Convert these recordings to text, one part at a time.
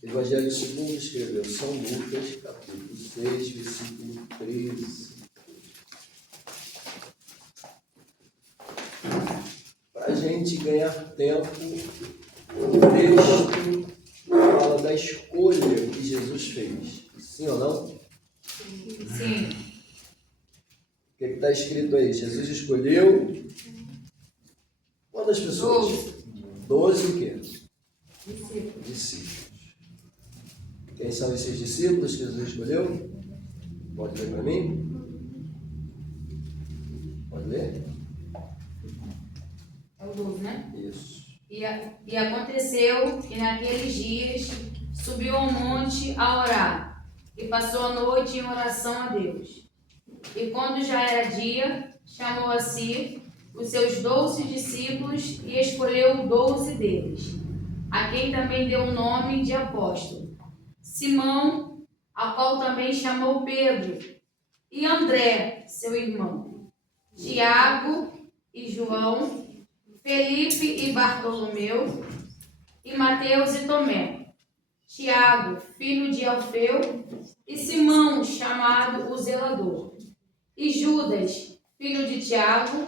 Evangelho segundo escreveu São Lucas, capítulo 6, versículo 13. Para a gente ganhar tempo, o texto fala da escolha que Jesus fez. Sim ou não? Sim. O que está escrito aí? Jesus escolheu quantas pessoas? 12 o quê? Discípulos. Quem são esses discípulos que Jesus escolheu? Pode ler para mim? Pode ler? É o 12, né? Isso. E aconteceu que naqueles dias subiu ao monte a orar e passou a noite em oração a Deus. E quando já era dia, chamou a si os seus 12 discípulos e escolheu 12 deles, a quem também deu o nome de apóstolo: Simão, a qual também chamou Pedro, e André, seu irmão, Tiago e João, Felipe e Bartolomeu, e Mateus e Tomé, Tiago, filho de Alfeu, e Simão, chamado o Zelador, e Judas, filho de Tiago,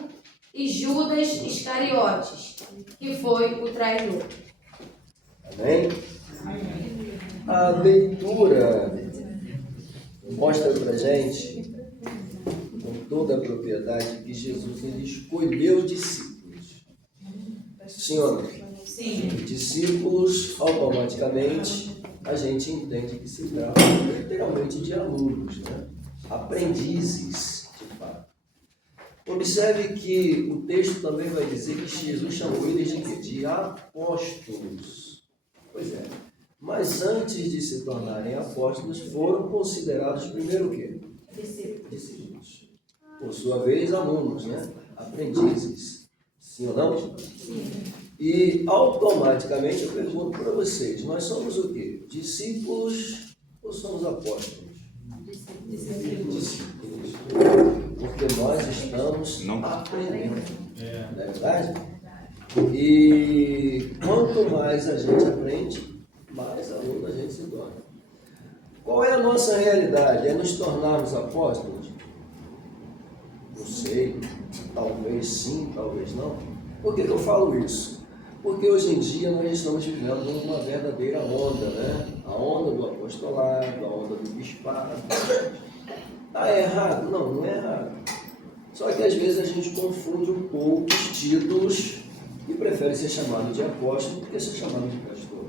e Judas Iscariotes, que foi o traidor. Amém? A leitura mostra para a gente, com toda a propriedade, que Jesus ele escolheu discípulos. Sim ou não? Sim. Discípulos, automaticamente, a gente entende que se trata literalmente de alunos, né? Aprendizes, de fato. Observe que o texto também vai dizer que Jesus chamou eles de quê? De apóstolos. Pois é. Mas antes de se tornarem apóstolos, foram considerados primeiro o quê? Discípulos. Por sua vez, alunos, né? Aprendizes. Sim ou não? Sim. E automaticamente eu pergunto para vocês, nós somos o quê? Discípulos ou somos apóstolos? Discípulos. Porque nós estamos aprendendo. Não é verdade? E quanto mais a gente aprende, mais aluno a gente se torna. Qual é a nossa realidade? É nos tornarmos apóstolos? Não sei, talvez sim, talvez não. Por que eu falo isso? Porque hoje em dia nós estamos vivendo uma verdadeira onda, né? A onda do apostolado, a onda do bispado. Está errado? Não, não é errado. Só que às vezes a gente confunde um pouco os títulos e prefere ser chamado de apóstolo do que ser chamado de pastor.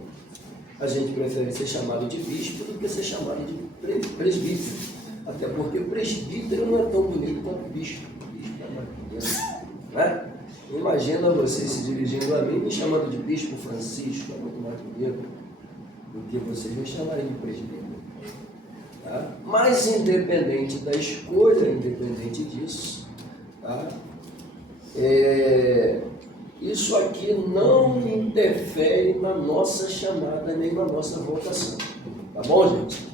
A gente prefere ser chamado de bispo do que ser chamado de presbítero. Até porque presbítero não é tão bonito quanto bispo. Bispo é mais bonito, né? Imagina você se dirigindo a mim me chamando de Bispo Francisco, é muito mais bonito do que vocês me chamarem de presbítero. Tá? Mas independente da escolha, independente disso, tá? Isso aqui não interfere na nossa chamada nem na nossa vocação. Tá bom, gente?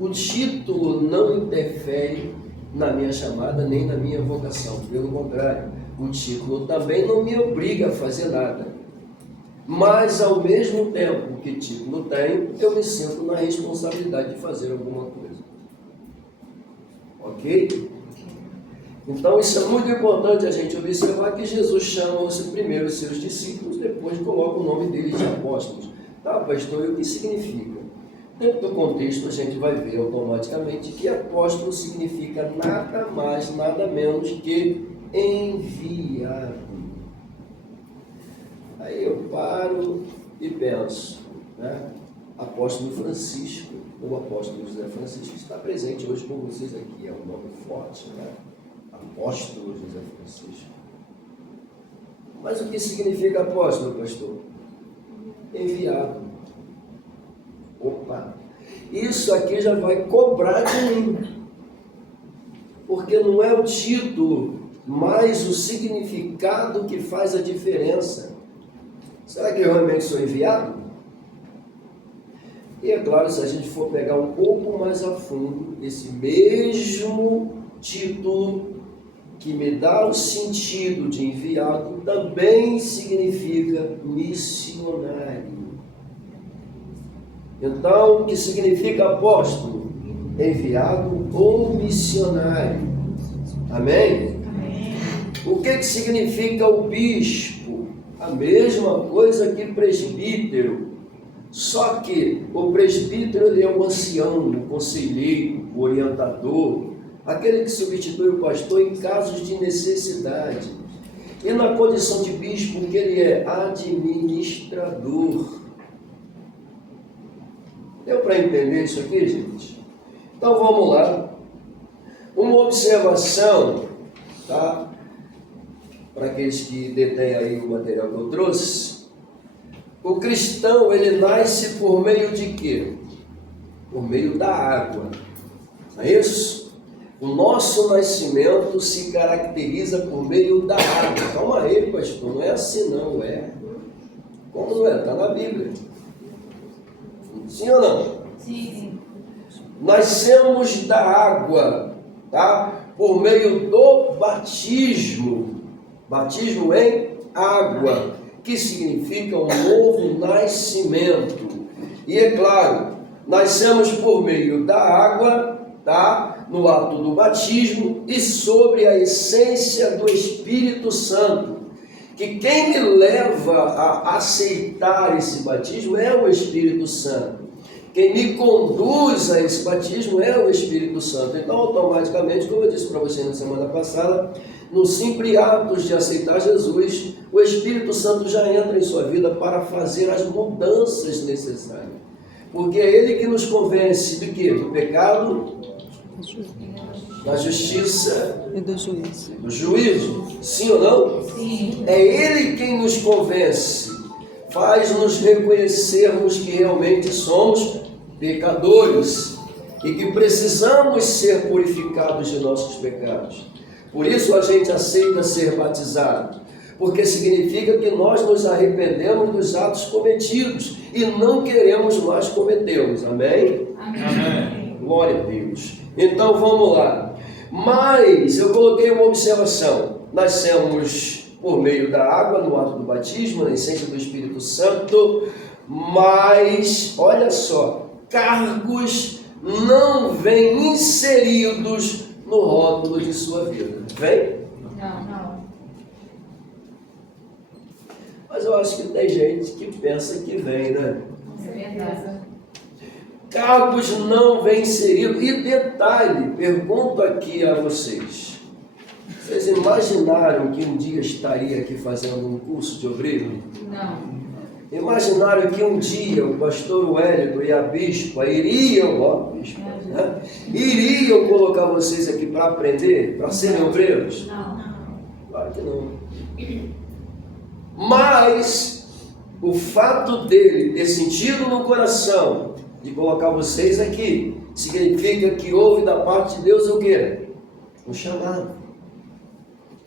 O título não interfere na minha chamada nem na minha vocação. Pelo contrário, o título também não me obriga a fazer nada. Mas, ao mesmo tempo que título tenho, eu me sinto na responsabilidade de fazer alguma coisa. Ok? Então, isso é muito importante a gente observar que Jesus chama primeiro os seus discípulos, depois coloca o nome deles de apóstolos. Tá, pastor, e o que significa? Dentro do contexto, a gente vai ver automaticamente que apóstolo significa nada mais, nada menos que enviado. Aí eu paro e penso, né? Apóstolo Francisco, o apóstolo José Francisco, está presente hoje com vocês aqui, é um nome forte, né? Apóstolo José Francisco. Mas o que significa apóstolo, pastor? Enviado. Opa! Isso aqui já vai cobrar de mim, porque não é o título, mas o significado que faz a diferença. Será que eu realmente sou enviado? E é claro, se a gente for pegar um pouco mais a fundo, esse mesmo título que me dá o sentido de enviado também significa missionário. Então, o que significa apóstolo? Enviado ou missionário. Amém? O que significa o bispo? A mesma coisa que presbítero. Só que o presbítero ele é o ancião, o conselheiro, o orientador, aquele que substitui o pastor em casos de necessidade. E na condição de bispo, que ele é administrador. Deu para entender isso aqui, gente? Então vamos lá. Uma observação, tá? Para aqueles que detêm aí o material que eu trouxe. O cristão, ele nasce por meio de quê? Por meio da água. Não é isso? O nosso nascimento se caracteriza por meio da água. Calma aí, pastor, não é assim não, é. Como não é? Está na Bíblia. Sim ou não? Sim. Nascemos da água, tá? Por meio do batismo. Batismo em água, que significa um novo nascimento. E é claro, nascemos por meio da água, tá? No ato do batismo e sobre a essência do Espírito Santo. Que quem me leva a aceitar esse batismo é o Espírito Santo. Quem me conduz a esse batismo é o Espírito Santo. Então, automaticamente, como eu disse para você na semana passada, no simples ato de aceitar Jesus, o Espírito Santo já entra em sua vida para fazer as mudanças necessárias. Porque é Ele que nos convence de quê? Do pecado, da justiça e do juízo. Do juízo. Sim ou não? Sim. É Ele quem nos convence, faz-nos reconhecermos que realmente somos pecadores e que precisamos ser purificados de nossos pecados. Por isso a gente aceita ser batizado, porque significa que nós nos arrependemos dos atos cometidos e não queremos mais cometê-los. Amém? Amém. Glória a Deus. Então vamos lá. Mas eu coloquei uma observação. Nascemos por meio da água, no ato do batismo, na essência do Espírito Santo, mas, olha só, cargos não vêm inseridos no rótulo de sua vida. Vem? Não. Mas eu acho que tem gente que pensa que vem, né? É verdade. Cargos não vêm inseridos. E detalhe, pergunto aqui a vocês. Vocês imaginaram que um dia estaria aqui fazendo um curso de obreiro? Não. Imaginaram que um dia o pastor Wellington e a bispa iriam colocar vocês aqui para aprender, para serem obreiros? Não. Claro que não. Mas o fato dele ter sentido no coração de colocar vocês aqui, significa que houve da parte de Deus o quê? Um chamado.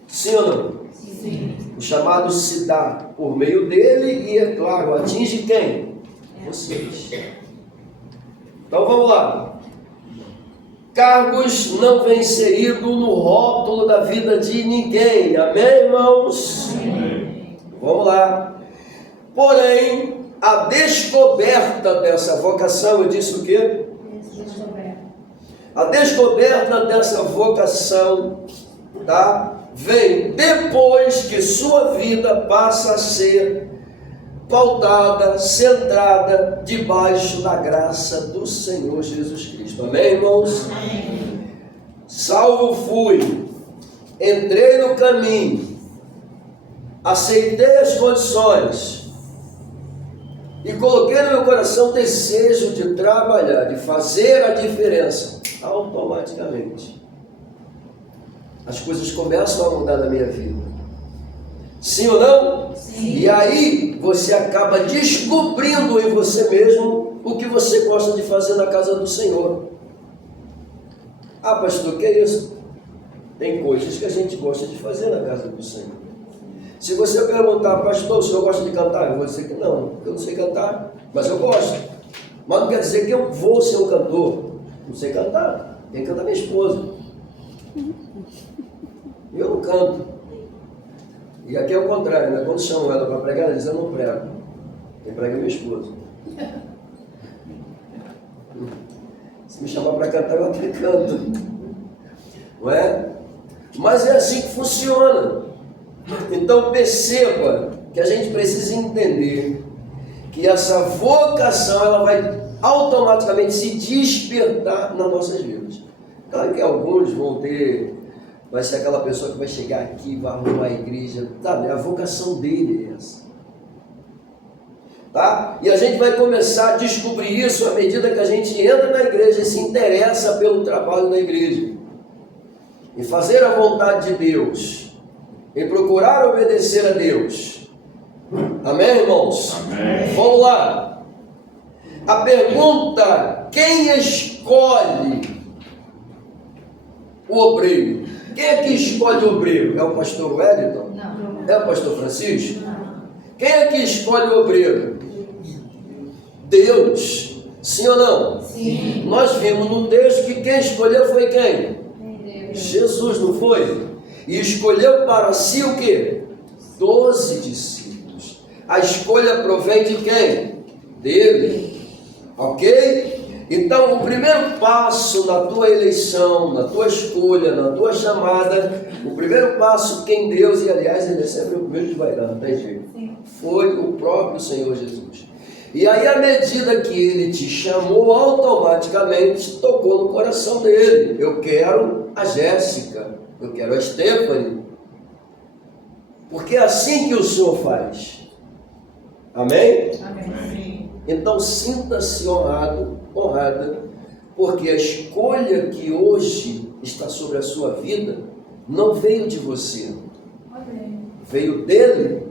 Sim ou não? Sim. O chamado se dá por meio dele e, é claro, atinge quem? Vocês. Então vamos lá. Cargos não vêm inseridos no rótulo da vida de ninguém. Amém, irmãos? Amém. Vamos lá. Porém, a descoberta dessa vocação, eu disse o quê? A descoberta dessa vocação, tá? Vem depois que sua vida passa a ser pautada, centrada debaixo da graça do Senhor Jesus Cristo. Amém, irmãos? Amém. Salvo fui, entrei no caminho, aceitei as condições e coloquei no meu coração o desejo de trabalhar, de fazer a diferença. Automaticamente as coisas começam a mudar na minha vida. Sim ou não? Sim. E aí você acaba descobrindo em você mesmo o que você gosta de fazer na casa do Senhor. Ah, pastor, que é isso? Tem coisas que a gente gosta de fazer na casa do Senhor. Se você perguntar, pastor, o senhor gosta de cantar? Eu vou dizer que não, eu não sei cantar, mas eu gosto. Mas não quer dizer que eu vou ser um cantor. Não sei cantar, quem canta é minha esposa. Eu não canto. E aqui é o contrário, né? Quando chamam ela para pregar, ela diz, eu não prego. Quem prega é minha esposa. Se me chamar para cantar, eu até canto. Não é? Mas é assim que funciona. Então perceba que a gente precisa entender que essa vocação ela vai automaticamente se despertar nas nossas vidas. Claro que alguns vai ser aquela pessoa que vai chegar aqui, vai arrumar a igreja, sabe? A vocação dele é essa. Tá? E a gente vai começar a descobrir isso à medida que a gente entra na igreja e se interessa pelo trabalho da igreja. Em fazer a vontade de Deus, em procurar obedecer a Deus. Amém, irmãos? Amém. Vamos lá. A pergunta: quem escolhe o obreiro? Quem é que escolhe o obreiro? É o pastor Wellington? Não. É o pastor Francisco? Não. Quem é que escolhe o obreiro? Deus. Sim ou não? Sim. Nós vimos no texto que quem escolheu foi quem? Deus. Jesus, não foi? E escolheu para si o quê? 12 discípulos. A escolha provém de quem? Dele. Ok? Então, o primeiro passo na tua eleição, na tua escolha, na tua chamada, o primeiro passo quem Deus, e aliás, ele é sempre o primeiro que vai dar, não tem jeito. Foi o próprio Senhor Jesus. E aí, à medida que ele te chamou, automaticamente tocou no coração dele. Eu quero a Jéssica, eu quero a Stephanie. Porque é assim que o Senhor faz. Amém? Amém. Então sinta-se honrado, honrada, porque a escolha que hoje está sobre a sua vida não veio de você, veio dele,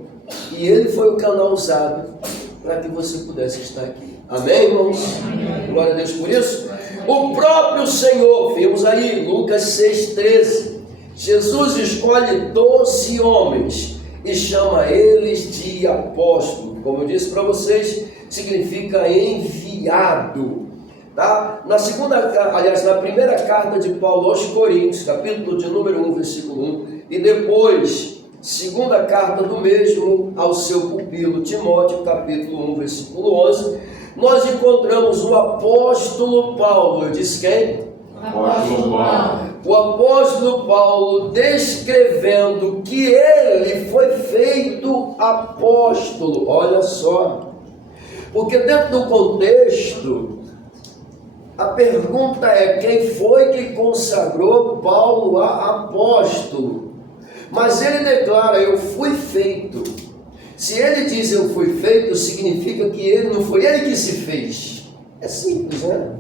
e ele foi o canal usado para que você pudesse estar aqui. Amém, irmãos? Amém. Glória a Deus por isso. O próprio Senhor, vimos aí, Lucas 6,13, Jesus escolhe 12 homens e chama eles de apóstolos. Como eu disse para vocês, significa enviado. Tá? Na primeira carta de Paulo aos Coríntios, capítulo de número 1, versículo 1, e depois, segunda carta do mesmo ao seu pupilo Timóteo, capítulo 1, versículo 11, nós encontramos o apóstolo Paulo. Eu disse quem? Apóstolo Paulo. O apóstolo Paulo descrevendo que ele foi feito apóstolo. Olha só, porque dentro do contexto, a pergunta é: quem foi que consagrou Paulo a apóstolo? Mas ele declara: eu fui feito. Se ele diz eu fui feito, significa que ele não foi ele que se fez. É simples, né?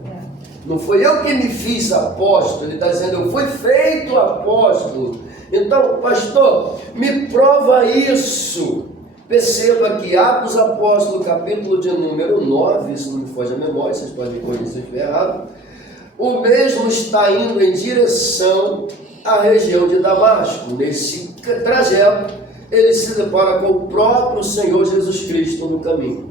Não foi eu que me fiz apóstolo. Ele está dizendo: eu fui feito apóstolo. Então, pastor, me prova isso. Perceba que Atos Apóstolo, capítulo de número 9, isso não me foge a memória, vocês podem me corrigir se eu estiver errado, o mesmo está indo em direção à região de Damasco. Nesse trajeto, ele se depara com o próprio Senhor Jesus Cristo no caminho.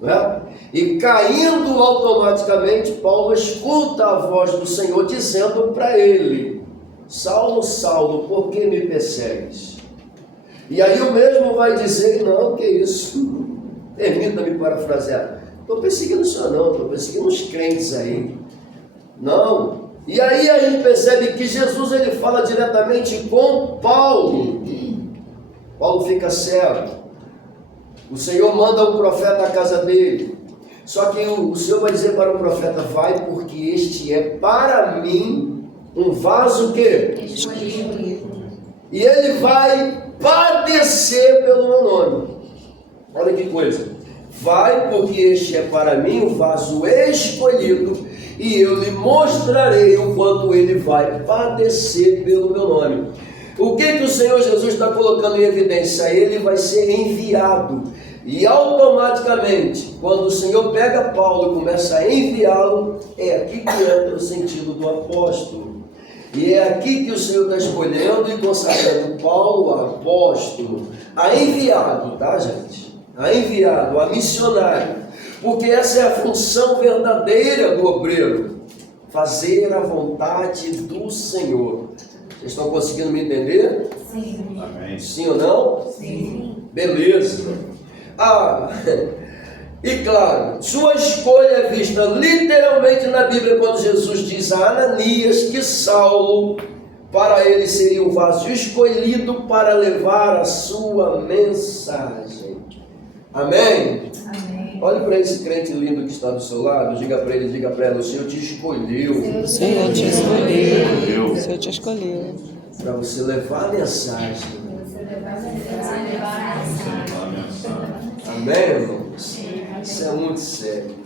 Não é? E caindo automaticamente, Paulo escuta a voz do Senhor dizendo para ele: Saulo, Saulo, por que me persegues? E aí o mesmo vai dizer: não, que isso? Permita-me parafrasear. Estou perseguindo o senhor não, estou perseguindo os crentes aí. Não. E aí a gente percebe que Jesus ele fala diretamente com Paulo. Paulo fica cego. O Senhor manda um profeta à casa dele. Só que o Senhor vai dizer para o profeta: vai, porque este é para mim um vaso que? Escolhido. E ele vai padecer pelo meu nome. Olha que coisa. Vai, porque este é para mim o vaso escolhido, e eu lhe mostrarei o quanto ele vai padecer pelo meu nome. O que o Senhor Jesus está colocando em evidência? Ele vai ser enviado. E automaticamente, quando o Senhor pega Paulo e começa a enviá-lo, é aqui que entra o sentido do apóstolo. E é aqui que o Senhor está escolhendo e consagrando Paulo a apóstolo, a enviado, tá, gente? A enviado, a missionário. Porque essa é a função verdadeira do obreiro: fazer a vontade do Senhor. Vocês estão conseguindo me entender? Amém. Sim ou não? Sim. Beleza. E claro, sua escolha é vista literalmente na Bíblia quando Jesus diz a Ananias que Saulo, para ele, seria um vaso escolhido para levar a sua mensagem. Amém? Amém. Olhe para esse crente lindo que está do seu lado, diga para ele, diga para ela, o Senhor te escolheu. O Senhor te escolheu. O Senhor te escolheu. Para você levar a mensagem. Amém, irmãos? Isso é muito sério.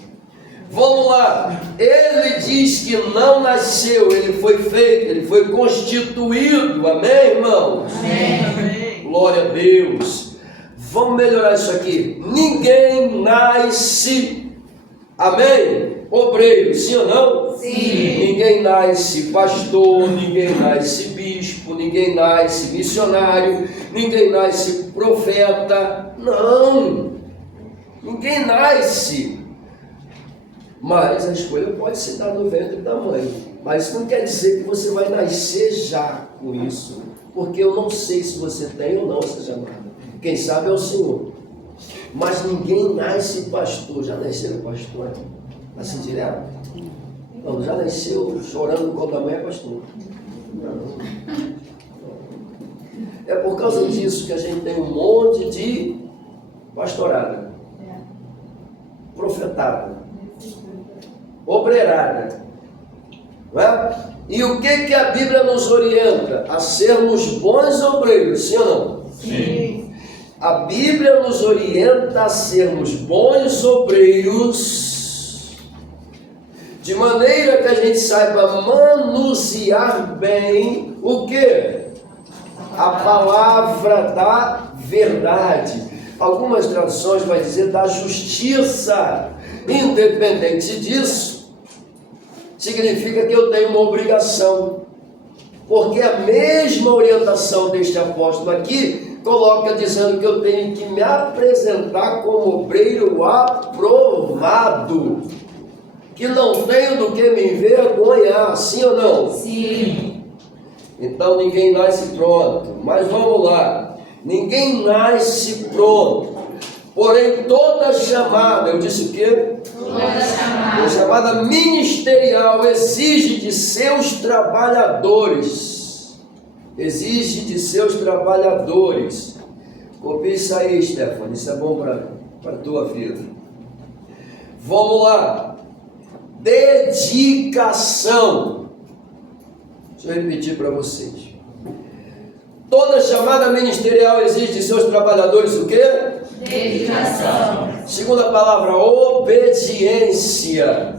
Vamos lá. Ele diz que não nasceu, ele foi feito, ele foi constituído. Amém, irmãos? Amém. Glória a Deus. Vamos melhorar isso aqui. Ninguém nasce, amém? Obreiro, sim ou não? Sim. Ninguém nasce pastor, ninguém nasce bispo, ninguém nasce missionário, ninguém nasce profeta. Não. Ninguém nasce. Mas a escolha pode se dar no ventre da mãe. Mas isso não quer dizer que você vai nascer já com isso. Porque eu não sei se você tem ou não essa chamada. Quem sabe é o Senhor. Mas ninguém nasce pastor. Já nasceu pastor? Assim direto? Não, já nasceu chorando quando a mãe é pastor. Não. É por causa disso que a gente tem um monte de pastorada, profetada, obreirada. Não é? E o que a Bíblia nos orienta? A sermos bons obreiros, sim ou não? Sim. A Bíblia nos orienta a sermos bons obreiros, de maneira que a gente saiba manusear bem o quê? A palavra da verdade. Algumas traduções vai dizer da justiça. Independente disso, significa que eu tenho uma obrigação. Porque a mesma orientação deste apóstolo aqui coloca dizendo que eu tenho que me apresentar como obreiro aprovado, que não tenho do que me envergonhar, sim ou não? Sim. Então ninguém nasce pronto, mas vamos lá, ninguém nasce pronto, porém toda chamada, eu disse o quê? Toda A chamada ministerial exige de seus trabalhadores. Exige de seus trabalhadores. Copie isso aí, Stephanie, isso é bom para a tua vida. Vamos lá. Dedicação. Deixa eu repetir para vocês. Toda chamada ministerial exige de seus trabalhadores o quê? Dedicação. Segunda palavra, obediência.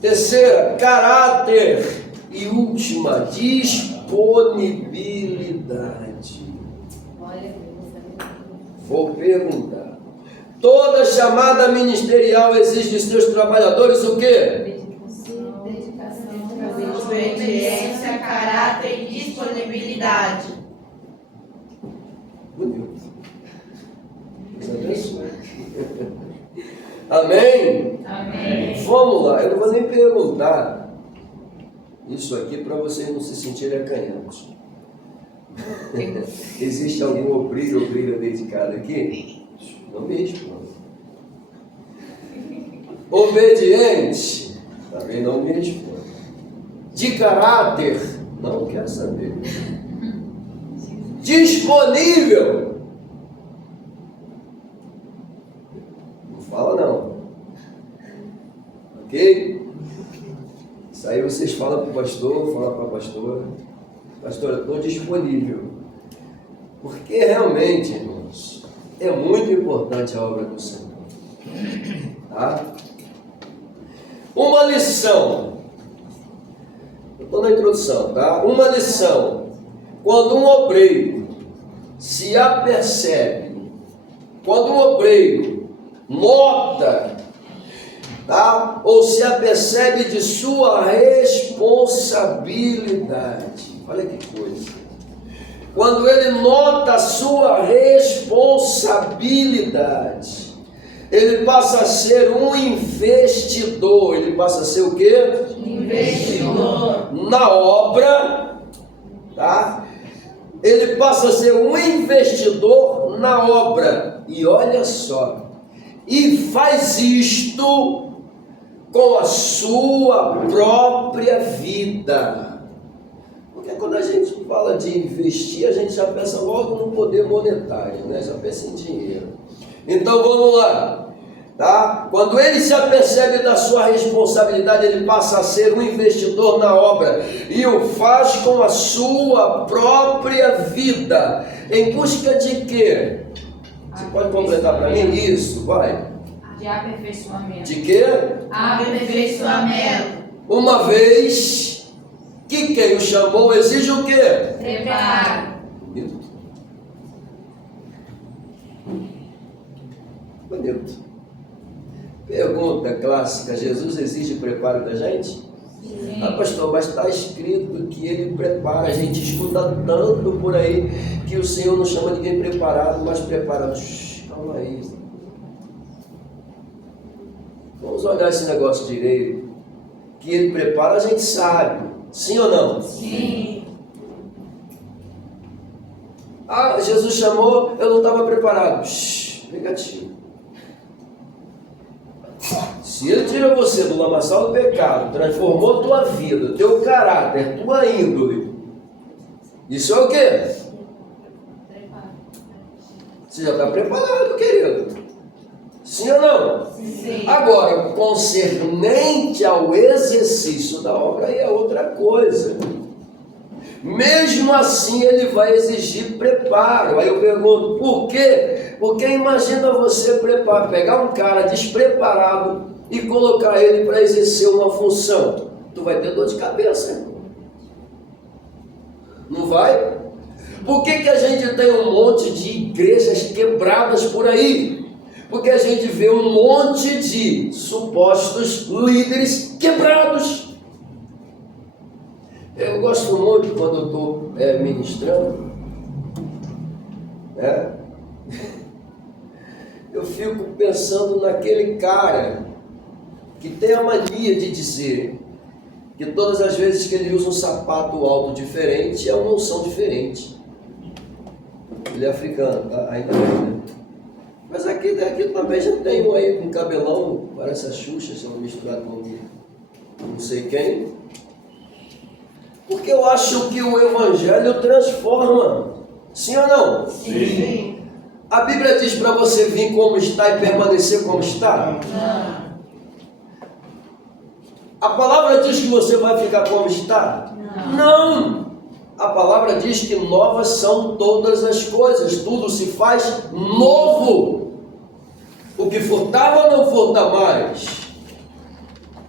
Terceira, caráter. E última, disponibilidade. Vou perguntar. Toda chamada ministerial exige de seus trabalhadores o quê? Obediência, caráter e disponibilidade. Bonito. Amém? Amém. Vamos lá, eu não vou nem perguntar isso aqui para vocês não se sentirem acanhados. Existe algum obreiro ou obreira dedicado aqui? Não mesmo. Obediente? Também não mesmo. De caráter? Não quero saber. Disponível? Não fala não. Ok? Isso aí vocês falam para o pastor, falam para a pastora. Pastora, estou disponível. Porque realmente, irmãos, é muito importante a obra do Senhor. Tá? Uma lição. Eu estou na introdução, tá? Uma lição. Quando um obreiro se apercebe, quando um obreiro nota, tá? Ou se apercebe de sua responsabilidade. Olha que coisa. Quando ele nota a sua responsabilidade, ele passa a ser um investidor. Ele passa a ser o quê? Investidor. Na obra, tá? Ele passa a ser um investidor na obra. E olha só, e faz isto com a sua própria vida. Porque quando a gente fala de investir, a gente já pensa logo no poder monetário, né? Já pensa em dinheiro. Então vamos lá. Tá? Quando ele se apercebe da sua responsabilidade, ele passa a ser um investidor na obra e o faz com a sua própria vida. Em busca de quê? Você pode completar para mim isso? Vai. De aperfeiçoamento. De quê? Aperfeiçoamento. Uma vez que quem o chamou exige o quê? Preparo. Bonito. Pergunta clássica: Jesus exige preparo da gente? Sim. Ah, pastor, mas está escrito que ele prepara. A gente escuta tanto por aí que o Senhor não chama ninguém preparado, mas preparado. Calma aí. Vamos olhar esse negócio direito. Que ele prepara, a gente sabe. Sim ou não? Sim. Ah, Jesus chamou, eu não estava preparado. Negativo. Se ele tira você do lamaçal do pecado, transformou tua vida, teu caráter, tua índole, isso é o quê? Você já está preparado, querido. Sim ou não? Sim. Agora, concernente ao exercício da obra, aí é outra coisa. Mesmo assim, ele vai exigir preparo. Aí eu pergunto, por quê? Porque imagina você pegar um cara despreparado e colocar ele para exercer uma função. Tu vai ter dor de cabeça, irmão. Não vai? Por que a gente tem um monte de igrejas quebradas por aí? Porque a gente vê um monte de supostos líderes quebrados. Eu gosto muito quando eu estou ministrando, né? Eu fico pensando naquele cara que tem a mania de dizer que todas as vezes que ele usa um sapato alto diferente é uma unção diferente. Ele é africano, tá? Ainda bem, né? Mas aqui também já tem um aí com cabelão, parece a Xuxa, sendo misturado com não sei quem. Porque eu acho que o Evangelho transforma. Sim ou não? Sim. A Bíblia diz para você vir como está e permanecer como está? Não. A palavra diz que você vai ficar como está? Não. A palavra diz que novas são todas as coisas. Tudo se faz novo. O que furtava não furta mais.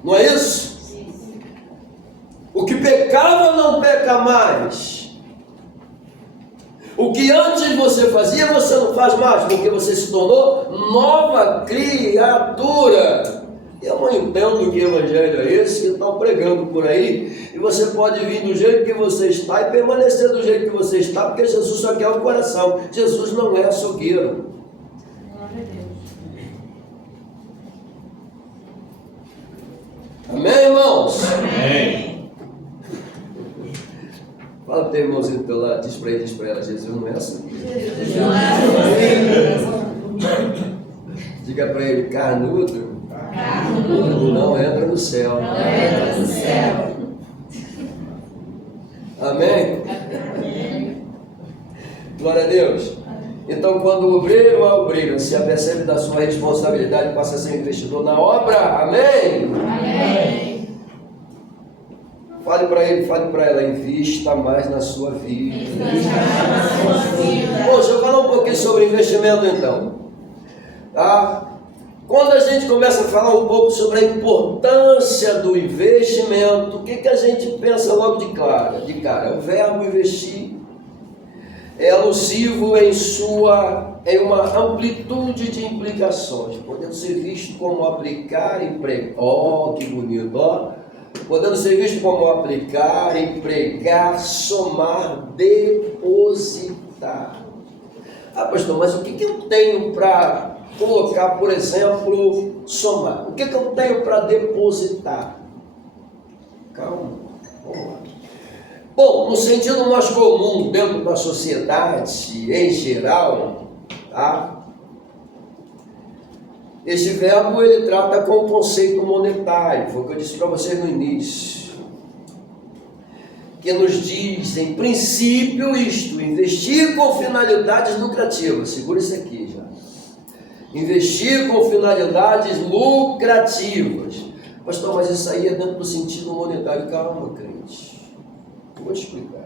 Não é isso? O que pecava não peca mais. O que antes você fazia, você não faz mais, porque você se tornou nova criatura. Eu não entendo que evangelho é esse que estão pregando por aí. E você pode vir do jeito que você está e permanecer do jeito que você está, porque Jesus só quer o coração. Jesus não é açougueiro. Glória a Deus. Amém, irmãos? Amém. Fala para o teu irmãozinho do teu lado, diz para ela, Jesus não é açougueiro. Diga para ele, carnudo não entra no céu. Não entra no céu. Amém? Glória a Deus. Então, quando o obreiro ou a obreira se apercebe da sua responsabilidade, passa a ser investidor na obra. Amém? Amém. Fale para ele, fale para ela, invista mais na sua vida. Bom, deixa eu falar um pouquinho sobre investimento então. Tá? Quando a gente começa a falar um pouco sobre a importância do investimento, o que a gente pensa logo de cara? O verbo investir é alusivo em uma amplitude de implicações, podendo ser visto como aplicar, empregar. Ó, que bonito, ó. Podendo ser visto como aplicar, empregar, somar, depositar. Ah, pastor, mas o que eu tenho para colocar, por exemplo, somar? O que eu tenho para depositar? Calma, vamos lá. Bom, no sentido mais comum, dentro da sociedade em geral, tá? Este verbo ele trata com o conceito monetário, foi o que eu disse para vocês no início, que nos diz, em princípio, isto: investir com finalidades lucrativas. Segura isso aqui já. Investir com finalidades lucrativas. Pastor, mas isso aí é dentro do sentido monetário. Calma, crente. Eu vou te explicar.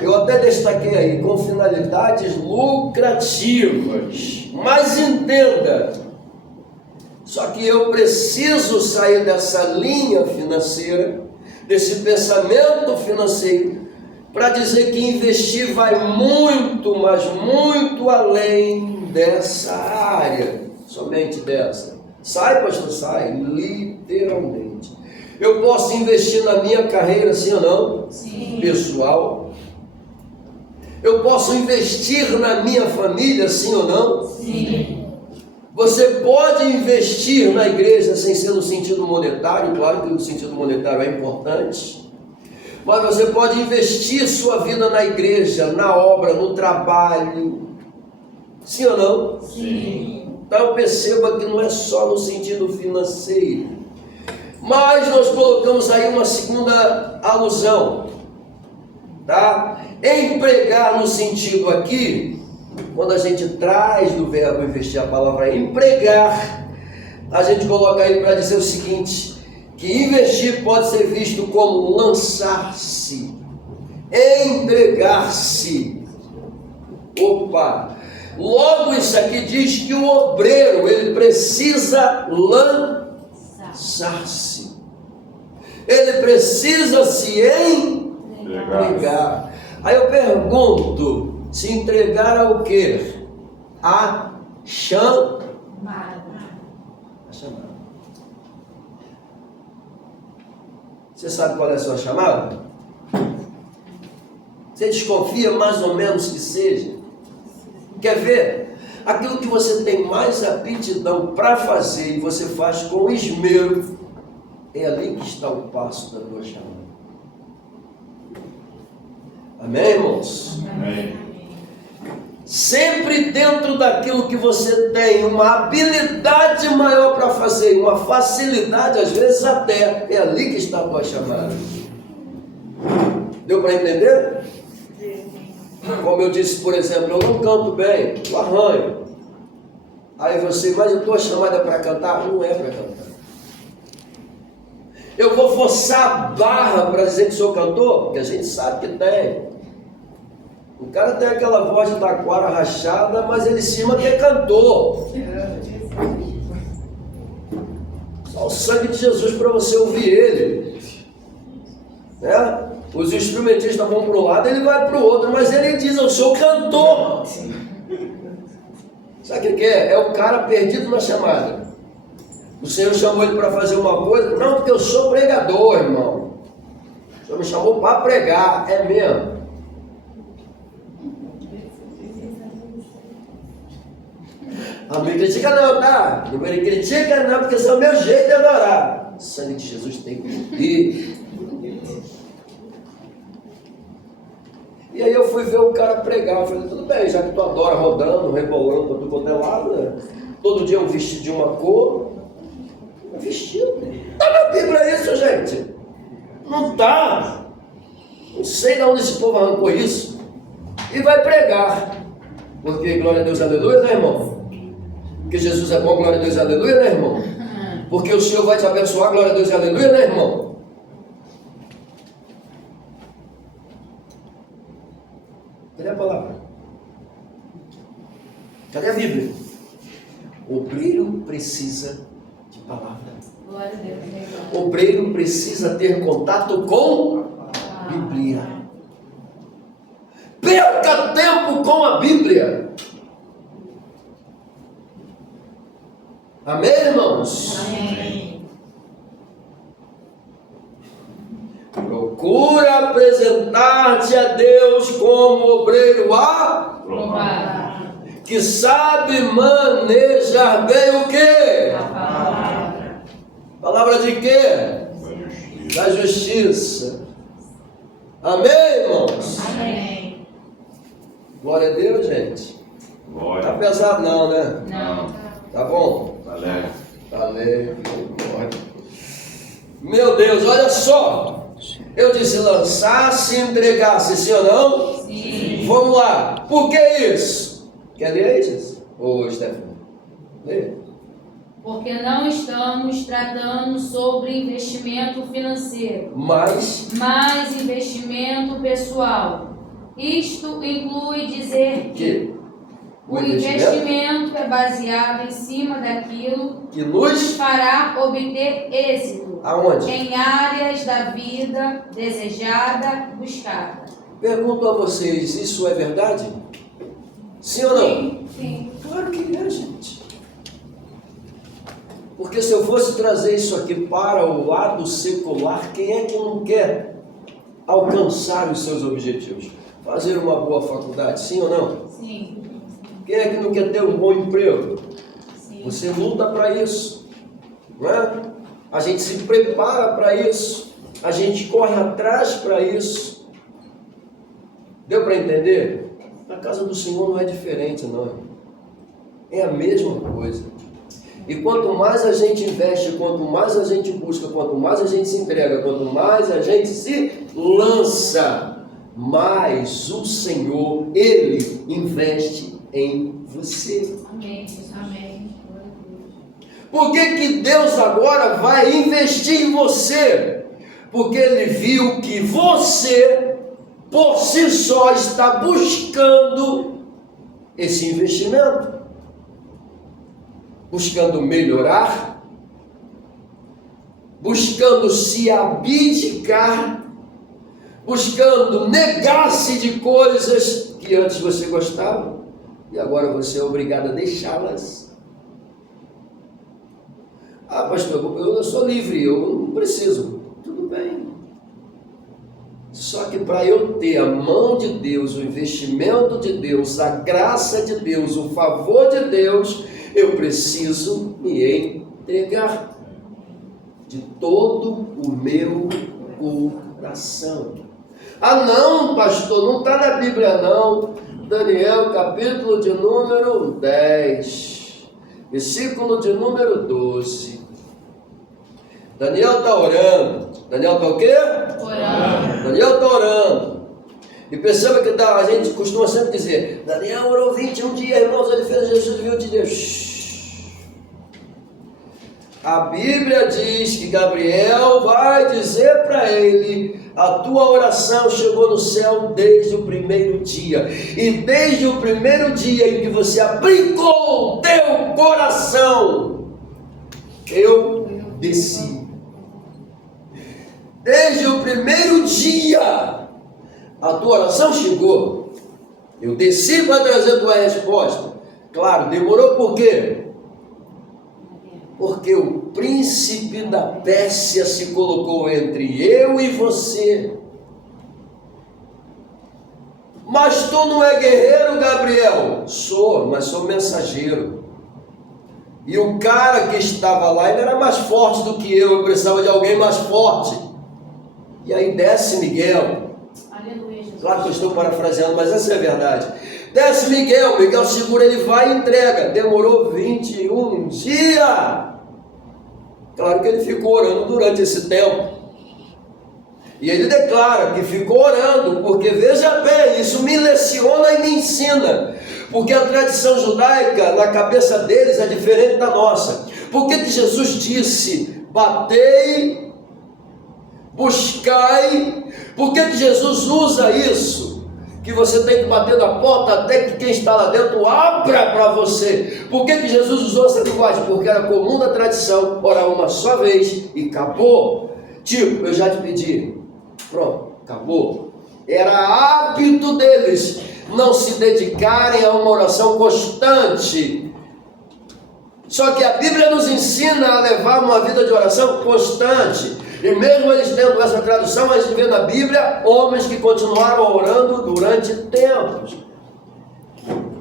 Eu até destaquei aí, com finalidades lucrativas. Mas entenda, só que eu preciso sair dessa linha financeira, desse pensamento financeiro, para dizer que investir vai muito, mas muito além dessa área, somente dessa. Sai, pastor, sai, literalmente. Eu posso investir na minha carreira, sim ou não? Sim. Pessoal. Eu posso investir na minha família, sim ou não? Sim. Você pode investir na igreja sem ser no sentido monetário, claro que o sentido monetário é importante, mas você pode investir sua vida na igreja, na obra, no trabalho, sim ou não? Sim. Então perceba que não é só no sentido financeiro, mas nós colocamos aí uma segunda alusão, tá? Empregar no sentido aqui, quando a gente traz do verbo investir a palavra empregar, a gente coloca aí para dizer o seguinte, que investir pode ser visto como lançar-se, entregar-se. Opa! Logo isso aqui diz que o obreiro, ele precisa lançar-se. Ele precisa se entregar. Aí eu pergunto, se entregar ao quê? A chamada. Você sabe qual é a sua chamada? Você desconfia mais ou menos que seja? Quer ver? Aquilo que você tem mais aptidão para fazer e você faz com esmero, é ali que está o passo da tua chamada. Amém, irmãos? Amém. Sempre dentro daquilo que você tem uma habilidade maior para fazer, uma facilidade, às vezes até, é ali que está a tua chamada. Deu para entender? Como eu disse, por exemplo, eu não canto bem, eu arranho. Aí você, mas a tua chamada é para cantar? Não é para cantar. Eu vou forçar a barra para dizer que sou cantor? Porque a gente sabe que tem. O cara tem aquela voz de taquara rachada, mas ele cima que é cantor. Só o sangue de Jesus para você ouvir ele. Né? Os instrumentistas vão para um lado, ele vai para o outro, mas ele diz, eu sou cantor. Sabe o que é? É o cara perdido na chamada. O Senhor chamou ele para fazer uma coisa, não, porque eu sou pregador, irmão. O Senhor me chamou para pregar, é mesmo. Não me critica não, tá? Não me critica não, porque esse é o meu jeito de adorar. O sangue de Jesus tem poder. E aí eu fui ver o cara pregar, eu falei, tudo bem, já que tu adora rodando, rebolando, para tu quanto é lado, né? Todo dia um vestido de uma cor. Um vestido. Tá na Bíblia isso, gente? Não tá. Não sei de onde esse povo arrancou isso. E vai pregar. Porque glória a Deus, aleluia, né, irmão? Porque Jesus é bom, glória a Deus, aleluia, né, irmão? Porque o Senhor vai te abençoar, glória a Deus, aleluia, né, irmão? Cadê a palavra? Cadê a Bíblia? O obreiro precisa de palavra. Glória a Deus. O obreiro precisa ter contato com a Bíblia. Perca tempo com a Bíblia. Amém, irmãos? Amém. Procura apresentar-te a Deus como obreiro Louvado. que sabe manejar bem o quê? A palavra. Palavra de quê? Da justiça. Amém, irmãos? Amém. Glória a Deus, gente. Glória. Tá pesado não, né? Não. Tá bom? Tá leve. Tá leve. Meu Deus, olha só. Eu disse lançar-se e entregar-se, sim ou não? Sim. Vamos lá. Por que isso? Quer ler aí, Jesus? Ô, Stefano. Lê. Porque não estamos tratando sobre investimento financeiro, Mas investimento pessoal. Isto inclui dizer que que o investimento é baseado em cima daquilo que que nos nos... fará obter êxito Aonde? em áreas da vida desejada, buscada. Pergunto a vocês, isso é verdade? Sim ou não? Sim. Claro que é, gente. Porque se eu fosse trazer isso aqui para o lado secular, quem é que não quer alcançar os seus objetivos? Fazer uma boa faculdade, sim ou não? Sim. Quem é que não quer ter um bom emprego? Sim. Você luta para isso, não é? A gente se prepara para isso, a gente corre atrás para isso. Deu para entender? Na casa do Senhor não é diferente, não. É a mesma coisa. E quanto mais a gente investe, quanto mais a gente busca, quanto mais a gente se entrega, quanto mais a gente se lança, mais o Senhor, Ele investe em você. Amém. Amém. Por que Deus agora vai investir em você? Porque Ele viu que você, por si só, está buscando esse investimento. Buscando melhorar, buscando se abdicar, buscando negar-se de coisas que antes você gostava e agora você é obrigado a deixá-las. Ah, pastor, eu sou livre, eu não preciso. Tudo bem. Só que para eu ter a mão de Deus, o investimento de Deus, a graça de Deus, o favor de Deus, eu preciso me entregar de todo o meu coração. Ah não, pastor, não está na Bíblia não. Daniel, capítulo de número 10, versículo de número 12. Daniel está orando. Daniel está o quê? Orando. Daniel está orando. E perceba que a gente costuma sempre dizer, Daniel orou 21 dias, irmãos, ele fez Jesus viu de Deus. A Bíblia diz que Gabriel vai dizer para ele, a tua oração chegou no céu desde o primeiro dia. E desde o primeiro dia em que você aplicou o teu coração, eu desci. Desde o primeiro dia, a tua oração chegou. Eu desci para trazer a tua resposta. Claro, demorou por quê? Porque o príncipe da Pérsia se colocou entre eu e você. Mas tu não é guerreiro, Gabriel? Sou, mas sou mensageiro. E o cara que estava lá, ele era mais forte do que eu precisava de alguém mais forte. E aí desce Miguel. Aleluia, Jesus. Claro que eu estou parafraseando, mas essa é a verdade. Desce Miguel, Miguel segura, ele vai e entrega. Demorou 21 dias. Claro que ele ficou orando durante esse tempo. E ele declara que ficou orando, porque veja bem, isso me leciona e me ensina. Porque a tradição judaica, na cabeça deles, é diferente da nossa. Por que Jesus disse, batei, buscai? Por que Jesus usa isso? Que você tem que bater na porta até que quem está lá dentro abra para você. Por que Jesus usou essa linguagem? Porque era comum da tradição orar uma só vez e acabou. Tipo, eu já te pedi, pronto, acabou. Era hábito deles não se dedicarem a uma oração constante. Só que a Bíblia nos ensina a levar uma vida de oração constante. E mesmo eles tendo essa tradução, a gente vê na Bíblia homens que continuaram orando durante tempos.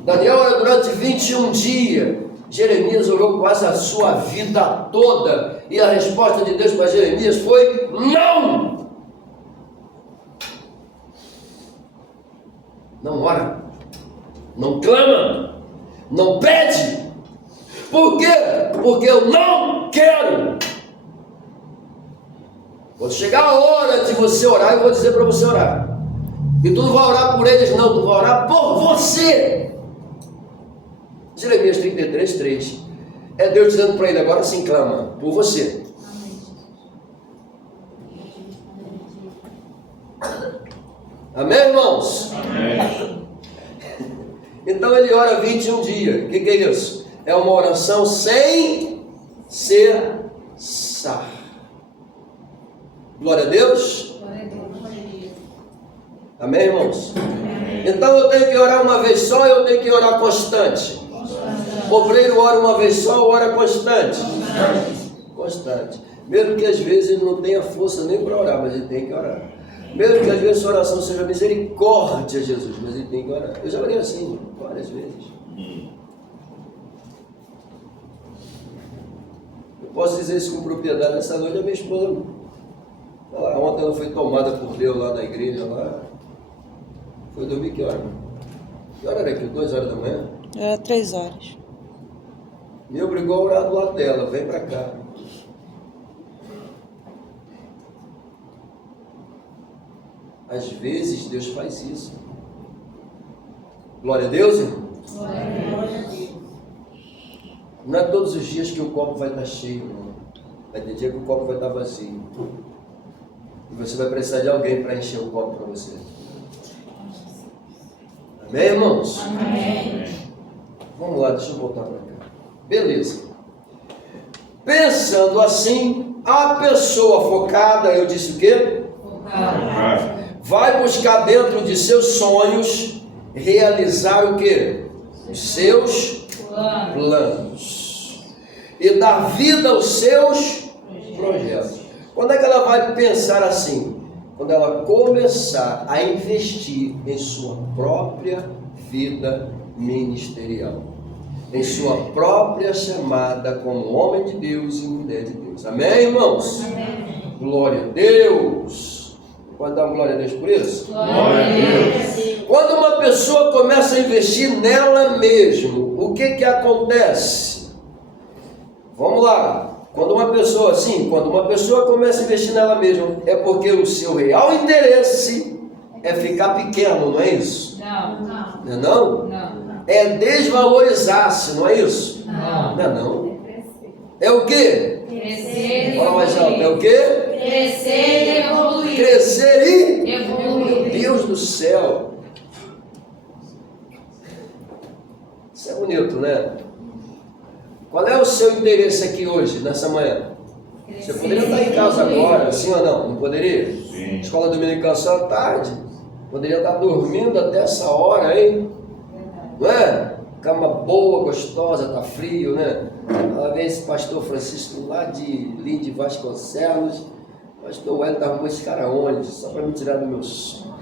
Daniel orou durante 21 dias. Jeremias orou quase a sua vida toda. E a resposta de Deus para Jeremias foi não! Não ora, não clama, não pede. Por quê? Porque eu não quero. Quando chegar a hora de você orar, eu vou dizer para você orar. E tu não vai orar por eles, não, tu vai orar por você. Jeremias 33, 3. É Deus dizendo para ele, agora sim clama, por você. Amém, irmãos? Amém. Então ele ora 21 dias. O que é isso? É uma oração sem cessar. Glória a Deus. Amém, irmãos? Então eu tenho que orar uma vez só, eu tenho que orar constante. O obreiro ora uma vez só, ora constante. Constante. Mesmo que às vezes ele não tenha força nem para orar, mas ele tem que orar. Mesmo que às vezes a oração seja misericórdia, Jesus, mas ele tem que orar. Eu já orei assim várias vezes. Eu posso dizer isso com propriedade. Nessa noite a minha esposa, ontem ela foi tomada por Deus lá na igreja. Lá. Foi dormir que hora? Que hora era aqui? 2 horas da manhã? Era 3 horas. Me obrigou a orar do lado dela. Vem pra cá. Às vezes Deus faz isso. Glória a Deus, irmão. Glória a Deus. Não é todos os dias que o copo vai estar cheio, irmão. Vai ter dia que o copo vai estar vazio. E você vai precisar de alguém para encher o copo para você. Amém, irmãos? Amém. Vamos lá, deixa eu voltar para cá. Beleza. Pensando assim, a pessoa focada, eu disse o quê? Vai buscar dentro de seus sonhos realizar o quê? Os seus planos. E dar vida aos seus projetos. Quando é que ela vai pensar assim? Quando ela começar a investir em sua própria vida ministerial. Em sua própria chamada como homem de Deus e mulher de Deus. Amém, irmãos? Amém. Glória a Deus. Pode dar uma glória a Deus por isso? Glória a Deus. Quando uma pessoa começa a investir nela mesmo, o que acontece? Vamos lá. Quando uma pessoa começa a investir nela mesma, é porque o seu real interesse é ficar pequeno, não é isso? Não. Não é não? Não. É desvalorizar-se, não é isso? Não. Não é não? É o quê? Crescer e Fala mais alto. É evoluir. o quê? Crescer e evoluir. Crescer e... Evoluir. Meu Deus do céu. Isso é bonito, né? Qual é o seu interesse aqui hoje, nessa manhã? Você poderia estar em casa agora, sim ou não? Não poderia? Sim. Escola dominical só à tarde. Poderia estar dormindo até essa hora, hein? Não é? Cama boa, gostosa, tá frio, né? Uma vez pastor Francisco lá de Linde Vasconcelos, pastor Wellington arrumou esse cara onde? Só para me tirar do meu sono.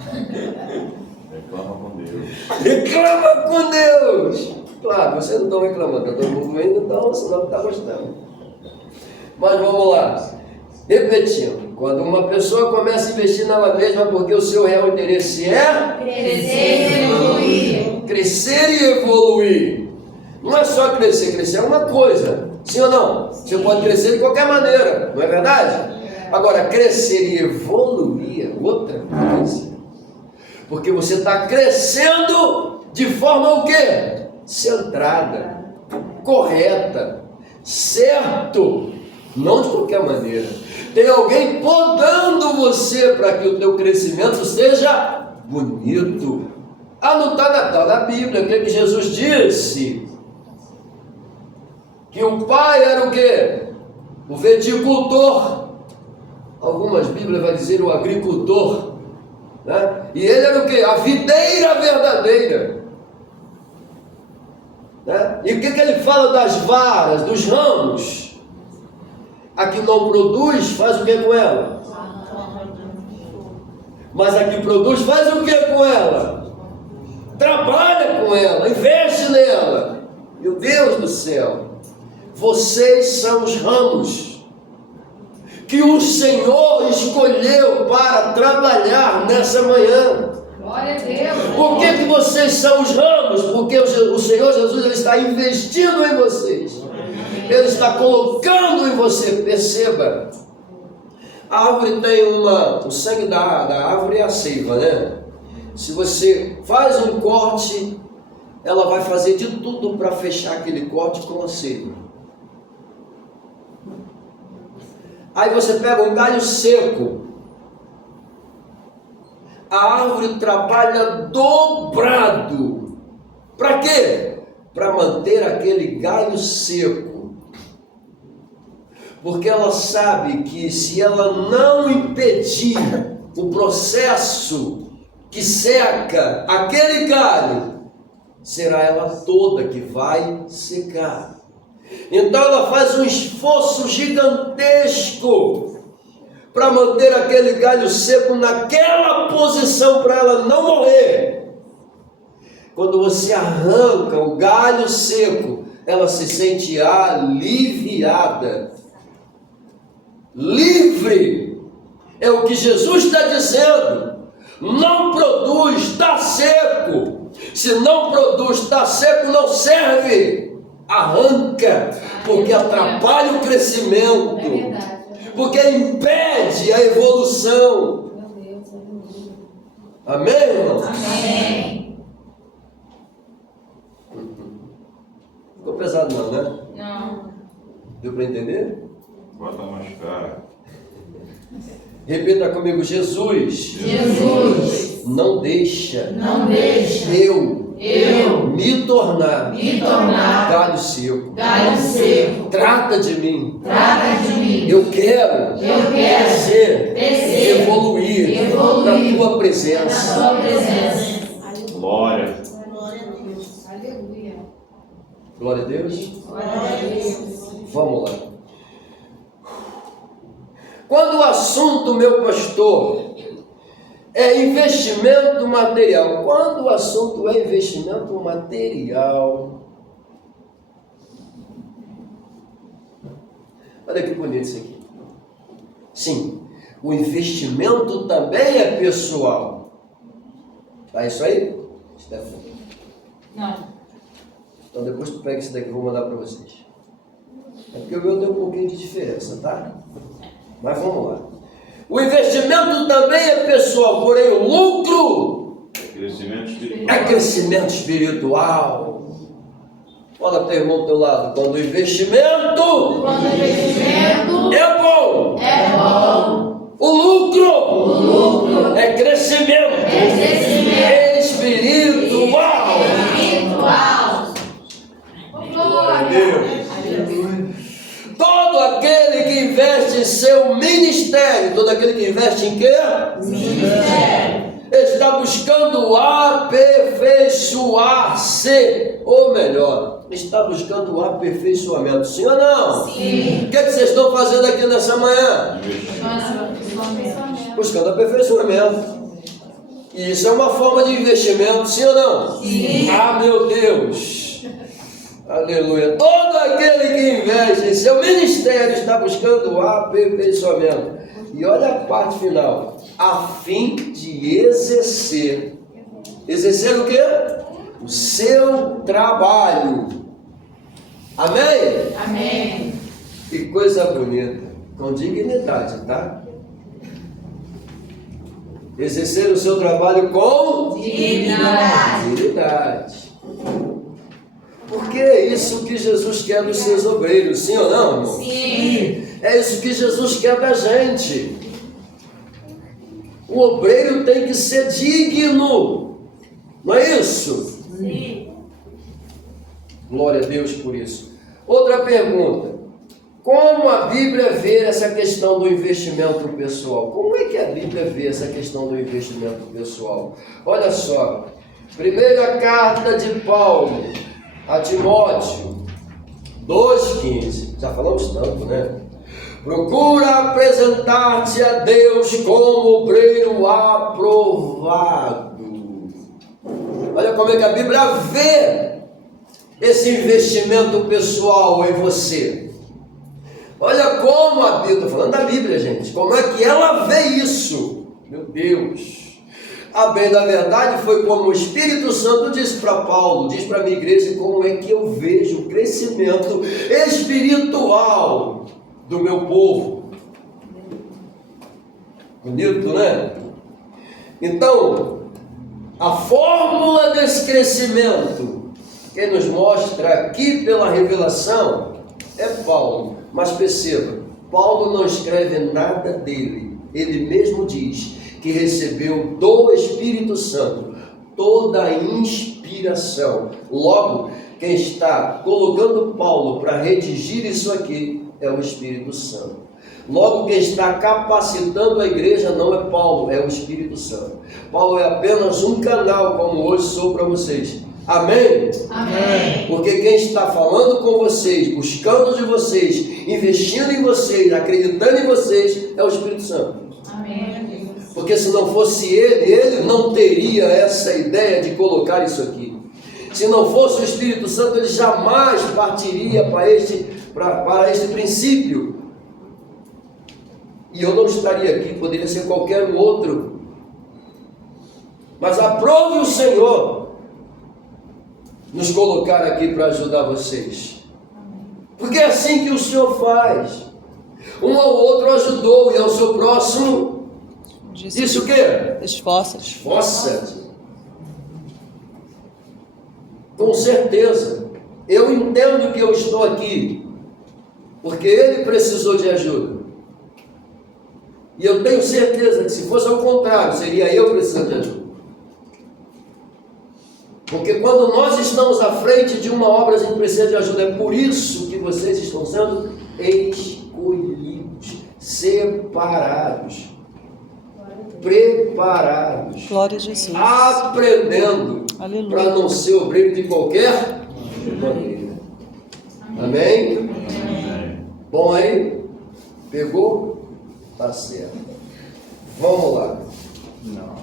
Reclama com Deus. Reclama com Deus! Claro, vocês não estão reclamando, todo mundo ainda, então você não está gostando. Mas vamos lá. Repetindo, quando uma pessoa começa a investir nela mesma porque o seu real interesse é Crescer e evoluir. crescer e evoluir. Não é só crescer, crescer é uma coisa, sim ou não? Você pode crescer de qualquer maneira, não é verdade? Agora, crescer e evoluir é outra coisa. Porque você está crescendo de forma o quê? Centrada, correta, certo, não de qualquer maneira. Tem alguém podando você para que o teu crescimento seja bonito. Ah, não está na Bíblia, o que Jesus disse? Que o pai era o quê? O viticultor. Algumas Bíblias vai dizer o agricultor, né? E ele era o quê? A videira verdadeira. Né? E o que ele fala das varas, dos ramos? A que não produz, faz o que com ela? Mas a que produz, faz o que com ela? Trabalha com ela, investe nela. Meu Deus do céu, vocês são os ramos que o Senhor escolheu para trabalhar nessa manhã. Glória a Deus. Por que vocês são os ramos? Porque o Senhor Jesus ele está investindo em vocês. Ele está colocando em você. Perceba, a árvore tem o sangue da árvore é a seiva, né? Se você faz um corte, ela vai fazer de tudo para fechar aquele corte com a seiva. Aí você pega um galho seco, a árvore trabalha dobrado. Para quê? Para manter aquele galho seco. Porque ela sabe que se ela não impedir o processo que seca aquele galho, será ela toda que vai secar. Então ela faz um esforço gigantesco para manter aquele galho seco naquela posição para ela não morrer. Quando você arranca o galho seco, ela se sente aliviada, livre. É o que Jesus está dizendo. Não produz, está seco. Se não produz, está seco, não serve. Arranca, porque atrapalha o crescimento, porque impede a evolução. Amém, irmão? Amém. Ficou pesado não, né? Não. Deu para entender? Bota mais cara. Repita comigo: Jesus não deixa eu me tornar galho seco. Trata de mim. Eu quero crescer, evoluir na tua presença. Glória. Glória a Deus. Vamos lá. Quando o assunto, meu pastor, é investimento material. Quando o assunto é investimento material. Olha que bonito isso aqui. Sim, o investimento também é pessoal. Tá isso aí, Stefano? Não. Então depois tu pega isso daqui, eu vou mandar para vocês. É porque o meu tem um pouquinho de diferença, tá? Mas vamos lá. O investimento também é pessoal, porém o lucro é crescimento espiritual. Fala para o teu irmão do teu lado. Quando o investimento é bom, o lucro é crescimento espiritual. Glória a Deus. Todo aquele que investe em seu ministério, todo aquele que investe em quê? Ministério. Está buscando aperfeiçoar-se, ou melhor, está buscando o aperfeiçoamento. Sim ou não? Sim. O que vocês estão fazendo aqui nessa manhã? Buscando aperfeiçoamento. E isso é uma forma de investimento, sim ou não? Sim. Ah, meu Deus! Aleluia. Todo aquele que investe em seu ministério está buscando o aperfeiçoamento. E olha a parte final. A fim de exercer. Exercer o quê? O seu trabalho. Amém? Amém. Que coisa bonita. Com dignidade, tá? Exercer o seu trabalho com dignidade. Porque é isso que Jesus quer dos seus obreiros, sim ou não, irmão? Sim. É isso que Jesus quer da gente. O obreiro tem que ser digno, não é isso? Sim. Glória a Deus por isso. Outra pergunta. Como a Bíblia vê essa questão do investimento pessoal? Como é que a Bíblia vê essa questão do investimento pessoal? Olha só. Primeira carta de Paulo a Timóteo 2,15. Já falamos tanto, né? Procura apresentar-te a Deus como obreiro aprovado. Olha como é que a Bíblia vê esse investimento pessoal em você. Olha como a Bíblia, estou falando da Bíblia, gente, como é que ela vê isso. Meu Deus. A bem da verdade foi como o Espírito Santo disse para Paulo, diz para a minha igreja, como é que eu vejo o crescimento espiritual do meu povo. Bonito, né? Então, a fórmula desse crescimento, quem nos mostra aqui pela revelação, é Paulo. Mas perceba, Paulo não escreve nada dele. Ele mesmo diz que recebeu do Espírito Santo toda a inspiração. Logo, quem está colocando Paulo para redigir isso aqui é o Espírito Santo. Logo, quem está capacitando a igreja não é Paulo, é o Espírito Santo. Paulo é apenas um canal, como hoje sou para vocês. Amém? Amém. Porque quem está falando com vocês, buscando de vocês, investindo em vocês, acreditando em vocês, é o Espírito Santo. Amém. Porque se não fosse ele não teria essa ideia de colocar isso aqui. Se não fosse o Espírito Santo, ele jamais partiria para este princípio. E eu não estaria aqui, poderia ser qualquer outro. Mas aprove o Senhor nos colocar aqui para ajudar vocês. Porque é assim que o Senhor faz. Um ao outro ajudou e ao seu próximo disse o quê? Esforça-te. Esforça-te. Com certeza. Eu entendo que eu estou aqui porque ele precisou de ajuda. E eu tenho certeza que se fosse ao contrário, seria eu precisando de ajuda. Porque quando nós estamos à frente de uma obra, a gente precisa de ajuda. É por isso que vocês estão sendo escolhidos, separados, preparados, Glória a Jesus. aprendendo, Aleluia. para não ser obreiro de qualquer maneira. Amém? Amém. Bom aí? Pegou? Tá certo. Vamos lá. Não.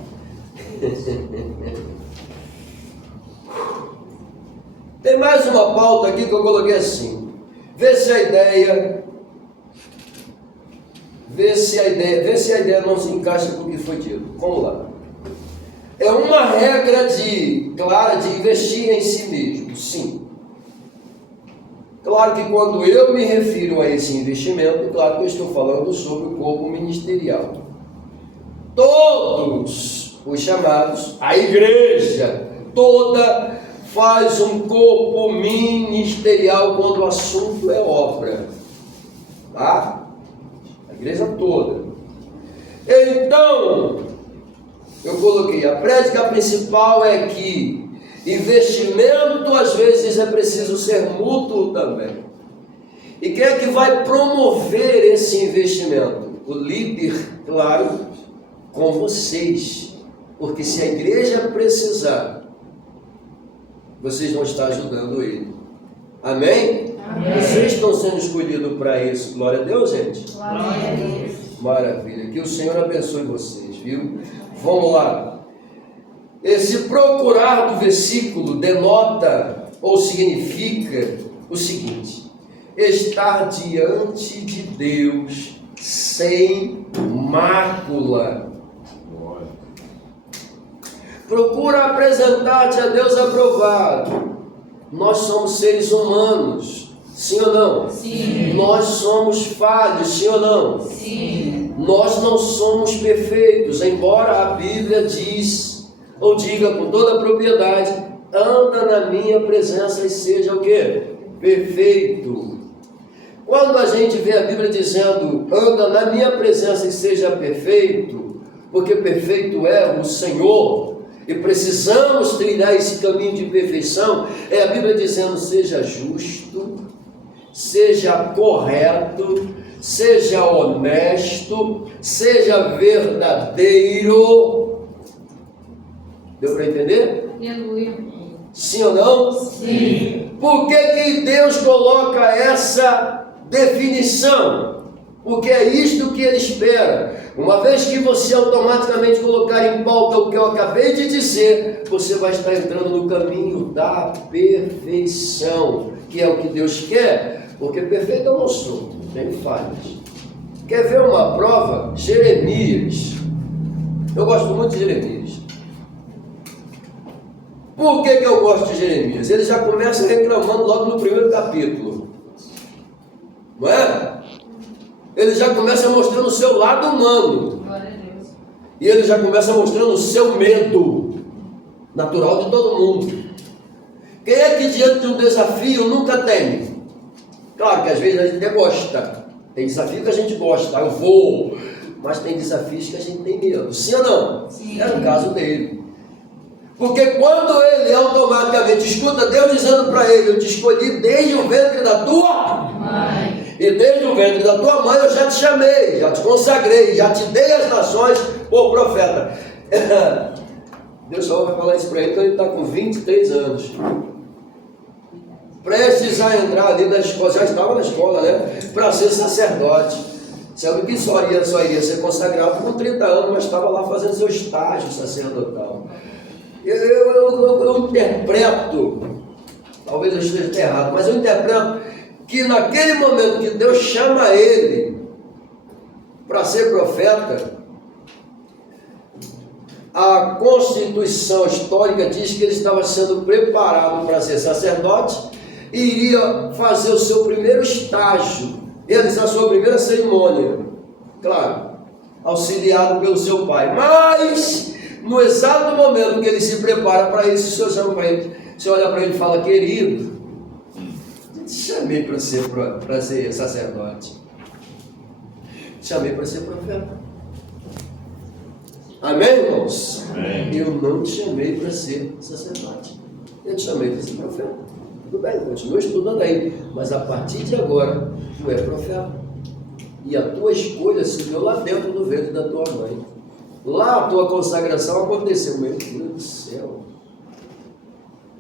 Tem mais uma pauta aqui que eu coloquei assim. Vê se a ideia não se encaixa com o que foi dito. Vamos lá. É uma regra clara de investir em si mesmo. Sim. Claro que quando eu me refiro a esse investimento, claro que eu estou falando sobre o corpo ministerial. Todos os chamados, a igreja toda faz um corpo ministerial quando o assunto é obra. Tá? A igreja toda. Então, eu coloquei, a prédica principal é que investimento às vezes é preciso ser mútuo também. E quem é que vai promover esse investimento? O líder, claro, com vocês. Porque se a igreja precisar, vocês vão estar ajudando ele. Amém? Amém. Vocês estão sendo escolhidos para isso. Glória a Deus, gente. Glória a Deus. Maravilha. Que o Senhor abençoe vocês, viu? Vamos lá. Esse procurar do versículo denota ou significa o seguinte: estar diante de Deus sem mácula. Procura apresentar-te a Deus aprovado. Nós somos seres humanos, sim ou não? Sim. Nós somos falhos, sim ou não? Sim. Nós não somos perfeitos, embora a Bíblia diga com toda a propriedade: anda na minha presença e seja o quê? Perfeito. Quando a gente vê a Bíblia dizendo anda na minha presença e seja perfeito, porque perfeito é o Senhor, e precisamos trilhar esse caminho de perfeição, é a Bíblia dizendo seja justo, seja correto, seja honesto, seja verdadeiro. Deu para entender? Aleluia. Sim ou não? Sim. Por que Deus coloca essa definição? Porque é isto que Ele espera. Uma vez que você automaticamente colocar em pauta o que eu acabei de dizer, você vai estar entrando no caminho da perfeição, que é o que Deus quer, porque perfeito eu não sou, tenho falhas. Quer ver uma prova? Jeremias. Eu gosto muito de Jeremias. Por que eu gosto de Jeremias? Ele já começa reclamando logo no primeiro capítulo. Não é? Ele já começa mostrando o seu lado humano. Glória a Deus. E ele já começa mostrando o seu medo, natural de todo mundo. Quem é que diante de um desafio nunca teme? Claro que às vezes a gente até gosta. Tem desafio que a gente gosta, eu vou. Mas tem desafios que a gente tem medo. Sim ou não? Sim. É o caso dele. Porque quando ele automaticamente escuta Deus dizendo para ele: eu te escolhi desde o ventre da tua Mãe. e desde o ventre da tua mãe eu já te chamei, já te consagrei, já te dei as nações por profeta. Deus só vai falar isso para ele quando ele está com 23 anos. Prestes a entrar ali na escola, já estava na escola, né? Para ser sacerdote. Sabe que só iria ser consagrado com 30 anos, mas estava lá fazendo seu estágio sacerdotal. Eu interpreto, talvez eu esteja errado, mas eu interpreto que naquele momento que Deus chama ele para ser profeta, a constituição histórica diz que ele estava sendo preparado para ser sacerdote e iria fazer o seu primeiro estágio, realizar a sua primeira cerimônia, claro, auxiliado pelo seu pai. Mas, no exato momento que ele se prepara para isso, o Senhor chama para ele, você olha para ele e fala: querido, eu te chamei para ser sacerdote, te chamei para ser profeta. Amém, irmãos? Amém. Eu não te chamei para ser sacerdote, eu te chamei para ser profeta. Tudo bem, continua estudando aí, mas a partir de agora, tu é profeta. E a tua escolha se deu lá dentro do ventre da tua mãe. Lá a tua consagração aconteceu. Meu Deus do céu.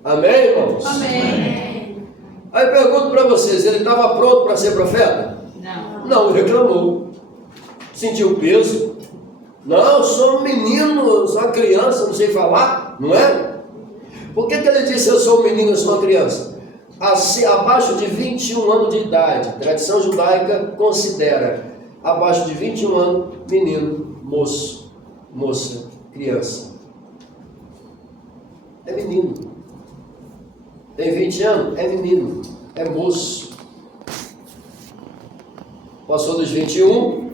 Amém, irmãos? Amém. Aí eu pergunto para vocês, ele estava pronto para ser profeta? Não. Não, reclamou. Sentiu peso. Não, eu sou um menino, sou uma criança, não sei falar, não é? Por que ele disse: eu sou um menino, eu sou uma criança? Abaixo de 21 anos de idade, tradição judaica considera abaixo de 21 anos, menino, moço, moça, criança. É menino. Tem 20 anos? É menino, é moço. Passou dos 21,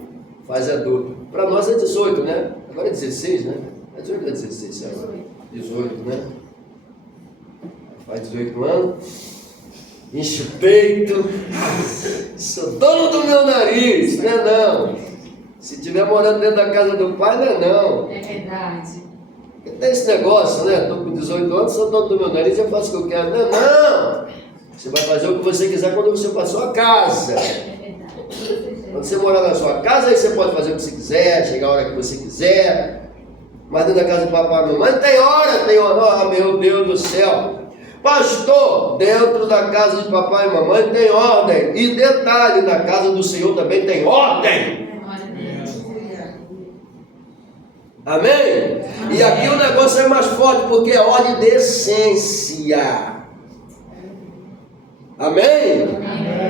faz adulto. Para nós é 18, né? Agora é 16, né? É 18 ou é 16? Agora? 18, né? Faz 18 anos. Enche o peito, sou dono do meu nariz, não é não. Se estiver morando dentro da casa do pai, não é não. É verdade. Porque tem esse negócio, né? Estou com 18 anos, sou dono do meu nariz, eu faço o que eu quero. Não é não. Você vai fazer o que você quiser quando você for para sua casa. É verdade. Quando você morar na sua casa, aí você pode fazer o que você quiser, chegar a hora que você quiser. Mas dentro da casa do papai e mamãe tem hora, tem hora. Oh, meu Deus do céu. Pastor, dentro da casa de papai e mamãe tem ordem. E detalhe, na casa do Senhor também tem ordem. Amém? E aqui o negócio é mais forte, porque é ordem de essência. Amém?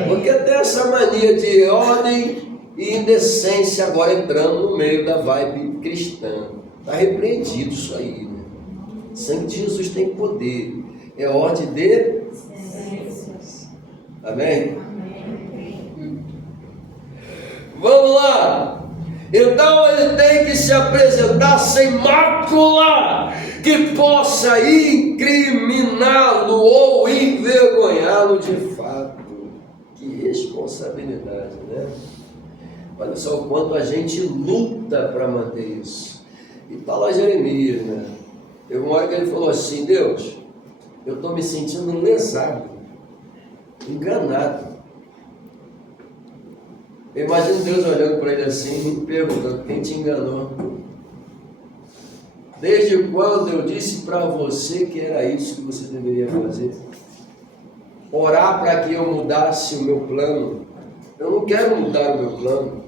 Porque tem essa mania de ordem e indecência agora entrando no meio da vibe cristã. Está repreendido isso aí, né? O sangue de Jesus tem poder. É ordem de... Amém? Vamos lá. Então ele tem que se apresentar sem mácula, que possa incriminá-lo ou envergonhá-lo de fato. Que responsabilidade, né? Olha só o quanto a gente luta para manter isso. E está lá Jeremias, né? Teve uma hora que ele falou assim: Deus, eu estou me sentindo lesado, enganado. Eu imagino Deus olhando para ele assim e perguntando: quem te enganou? Desde quando eu disse para você que era isso que você deveria fazer? Orar para que eu mudasse o meu plano. Eu não quero mudar o meu plano.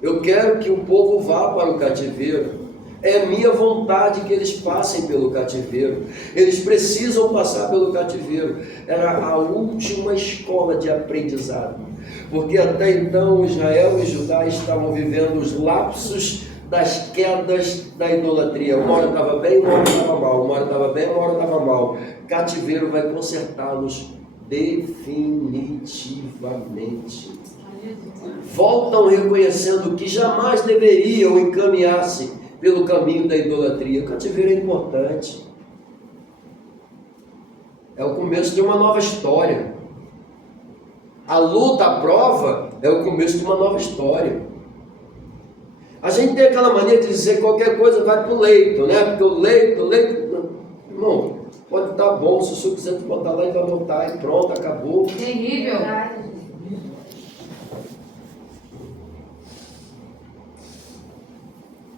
Eu quero que o povo vá para o cativeiro. É minha vontade que eles passem pelo cativeiro. Eles precisam passar pelo cativeiro. Era a última escola de aprendizado. Porque até então Israel e Judá estavam vivendo os lapsos das quedas da idolatria. Uma hora estava bem, uma hora estava mal. Uma hora estava bem, uma hora estava mal. Cativeiro vai consertá-los definitivamente. Voltam reconhecendo que jamais deveriam encaminhar-se pelo caminho da idolatria. O cativeiro é importante. É o começo de uma nova história. A luta, a prova, é o começo de uma nova história. A gente tem aquela mania de dizer que qualquer coisa vai para o leito, né? Porque o leito... Irmão, pode estar bom, se o senhor quiser te botar lá, ele vai botar e pronto, acabou. Terrível.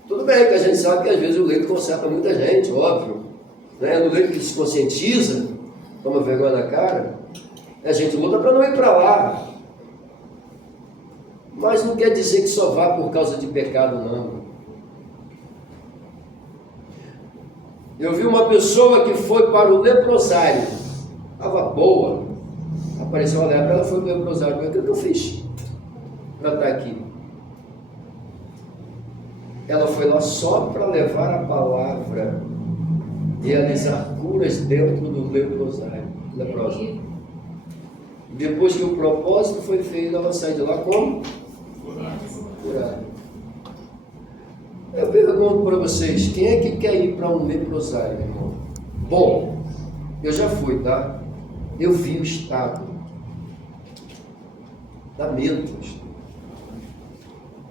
Tudo bem que a gente sabe que às vezes o leito conserta muita gente, óbvio. Né? No leito que se conscientiza, toma vergonha na cara, a gente luta para não ir para lá. Mas não quer dizer que só vá por causa de pecado, não. Eu vi uma pessoa que foi para o leprosário. Estava boa. Apareceu a lepra, ela foi para o leprosário. O que eu fiz para estar aqui? Ela foi lá só para levar a palavra, realizar curas dentro do leprosário. Depois que o propósito foi feito, ela sai de lá como? Curada. Eu pergunto para vocês, quem é que quer ir para um leprosário, irmão? Bom, eu já fui, tá? Eu vi o estado. Dá medo.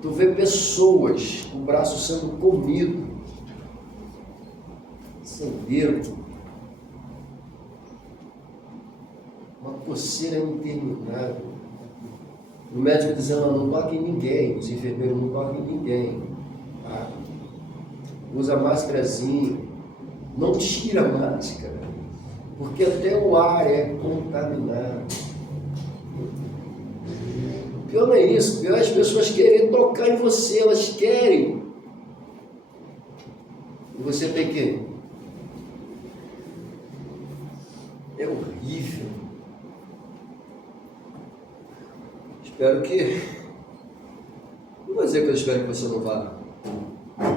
Tu vê pessoas com o braço sendo comido, sem dedo, uma coceira interminável. O médico dizendo, não toque em ninguém, os enfermeiros não toquem em ninguém. Tá? Usa máscarazinha, não tira a máscara, porque até o ar é contaminado. Pior não é isso, pior é as pessoas querem tocar em você, elas querem. E você tem que... É horrível. Espero que... Não vou dizer que eu espero que você não vá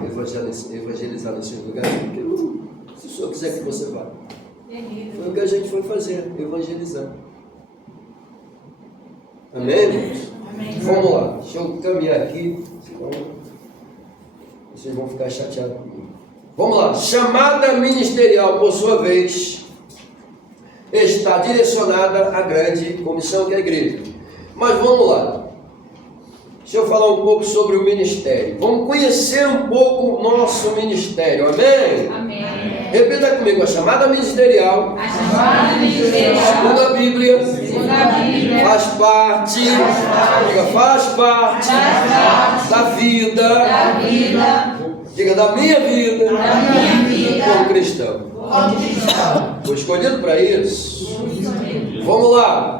evangelizar nesses lugares, porque se o senhor quiser que você vá. Foi o que a gente foi fazer, evangelizar. Amém, irmãos? Amém. Vamos lá, deixa eu caminhar aqui, senão vocês vão ficar chateados comigo. Vamos lá, chamada ministerial, por sua vez, está direcionada à grande comissão que é a igreja. Mas vamos lá, deixa eu falar um pouco sobre o ministério. Vamos conhecer um pouco o nosso ministério, amém? Amém. Repita comigo, a chamada ministerial, A chamada ministerial, segundo a Bíblia, segundo a Bíblia, faz parte da vida, diga, da minha vida, como cristão. Foi escolhido para isso. Vamos lá.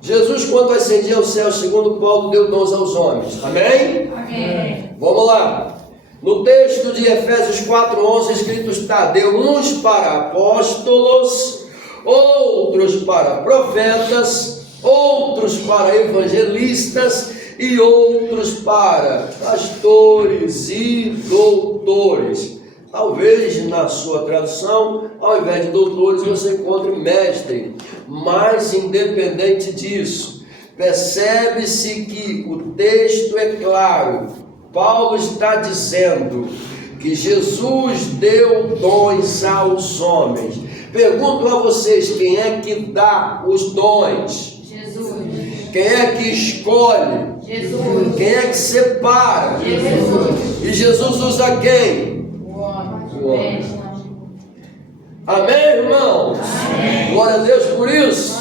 Jesus, quando ascendia ao céu, segundo Paulo, deu dons aos homens. Amém? Amém. Vamos lá. No texto de Efésios 4:11 escrito está: deu uns para apóstolos, outros para profetas, outros para evangelistas e outros para pastores e doutores. Talvez na sua tradução, ao invés de doutores, você encontre mestre. Mas independente disso, percebe-se que o texto é claro. Paulo está dizendo que Jesus deu dons aos homens. Pergunto a vocês, quem é que dá os dons? Jesus. Quem é que escolhe? Jesus. Quem é que separa? Jesus. E Jesus usa quem? O homem. O homem. Amém, irmãos? Amém. Glória a Deus por isso.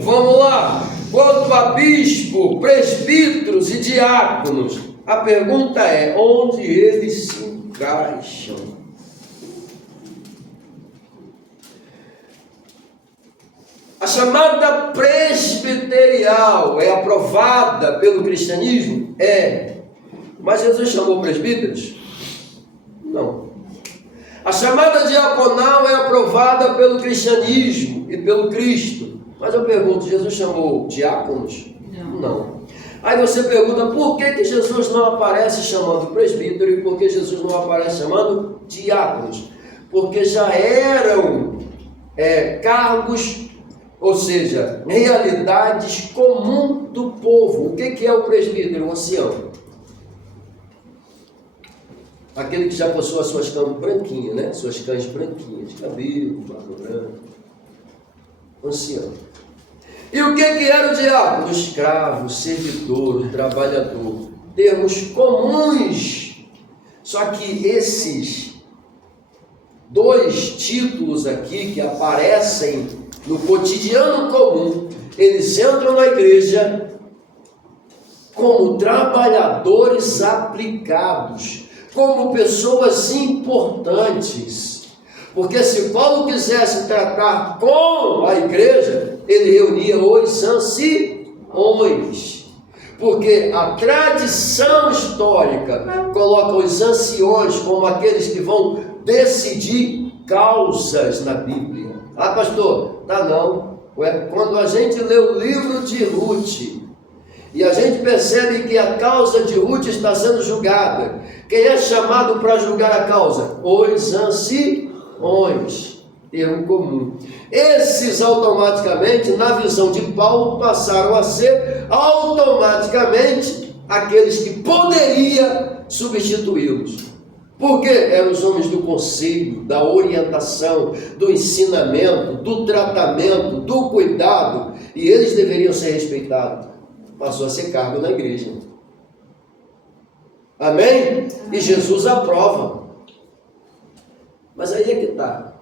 Vamos lá. Quanto a bispo, presbíteros e diáconos, a pergunta é, onde eles se encaixam? A chamada presbiterial é aprovada pelo cristianismo? É. Mas Jesus chamou presbíteros? Não. A chamada diaconal é aprovada pelo cristianismo e pelo Cristo. Mas eu pergunto, Jesus chamou diáconos? Não. Aí você pergunta por que Jesus não aparece chamando presbítero e por que Jesus não aparece chamando diáconos? Porque já eram cargos, ou seja, realidades comuns do povo. O que é o presbítero? Um ancião. Aquele que já possui as suas cães branquinhas, né? Suas cães branquinhas, cabelo, barba branca. Um ancião. E o que era o diácono? O escravo, o servidor, o trabalhador. Termos comuns. Só que esses dois títulos aqui que aparecem no cotidiano comum, eles entram na igreja como trabalhadores aplicados, como pessoas importantes. Porque se Paulo quisesse tratar com a igreja, ele reunia os anciões. Porque a tradição histórica coloca os anciões como aqueles que vão decidir causas na Bíblia. Ah, pastor, tá não. Quando a gente lê o livro de Ruth e a gente percebe que a causa de Ruth está sendo julgada, quem é chamado para julgar a causa? Os anciões, termo comum. Esses automaticamente, na visão de Paulo, passaram a ser automaticamente aqueles que poderia substituí-los. Porque eram os homens do conselho, da orientação, do ensinamento, do tratamento, do cuidado, e eles deveriam ser respeitados. Passou a ser cargo na igreja. Amém? E Jesus aprova. Mas aí é que está.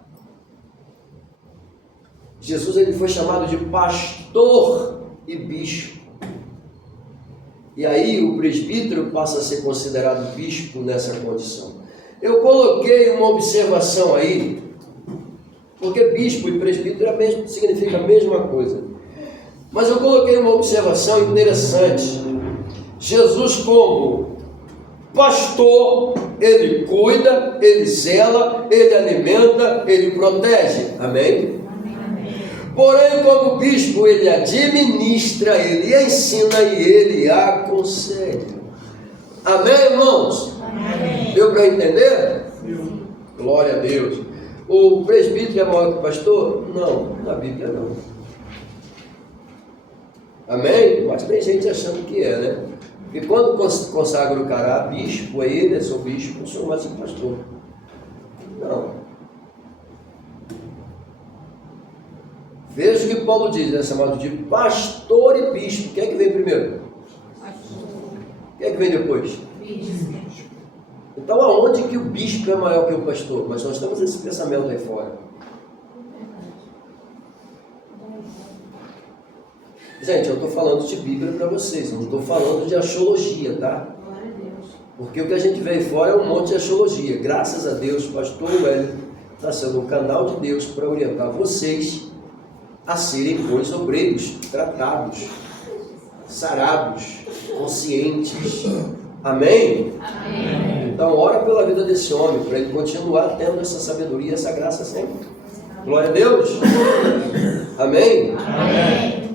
Jesus ele foi chamado de pastor e bispo. E aí o presbítero passa a ser considerado bispo nessa condição. Eu coloquei uma observação aí, porque bispo e presbítero significa a mesma coisa. Mas eu coloquei uma observação interessante. Jesus, como pastor, ele cuida, ele zela, ele alimenta, ele protege. Amém? Porém, como bispo, ele administra, ele ensina e ele aconselha. Amém, irmãos? Amém. Deu para entender? Sim. Glória a Deus. O presbítero é maior que o pastor? Não, na Bíblia não. Amém? Mas tem gente achando que é, né? Porque quando consagra o cara a bispo, é ele, é seu bispo, eu sou mais um pastor. Não. Veja o que Paulo diz, é chamado de pastor e bispo. Quem é que vem primeiro? Quem é que vem depois? Bispo. Então aonde que o bispo é maior que o pastor? Mas nós temos esse pensamento aí fora. Gente, eu estou falando de Bíblia para vocês, não estou falando de axiologia, tá? Porque o que a gente vê aí fora é um monte de axiologia. Graças a Deus, o pastor Hélio está sendo um canal de Deus para orientar vocês a serem bons obreiros, tratados, sarados, conscientes. Amém? Amém? Então, ora pela vida desse homem, para ele continuar tendo essa sabedoria, essa graça sempre. Glória a Deus. Amém? Amém.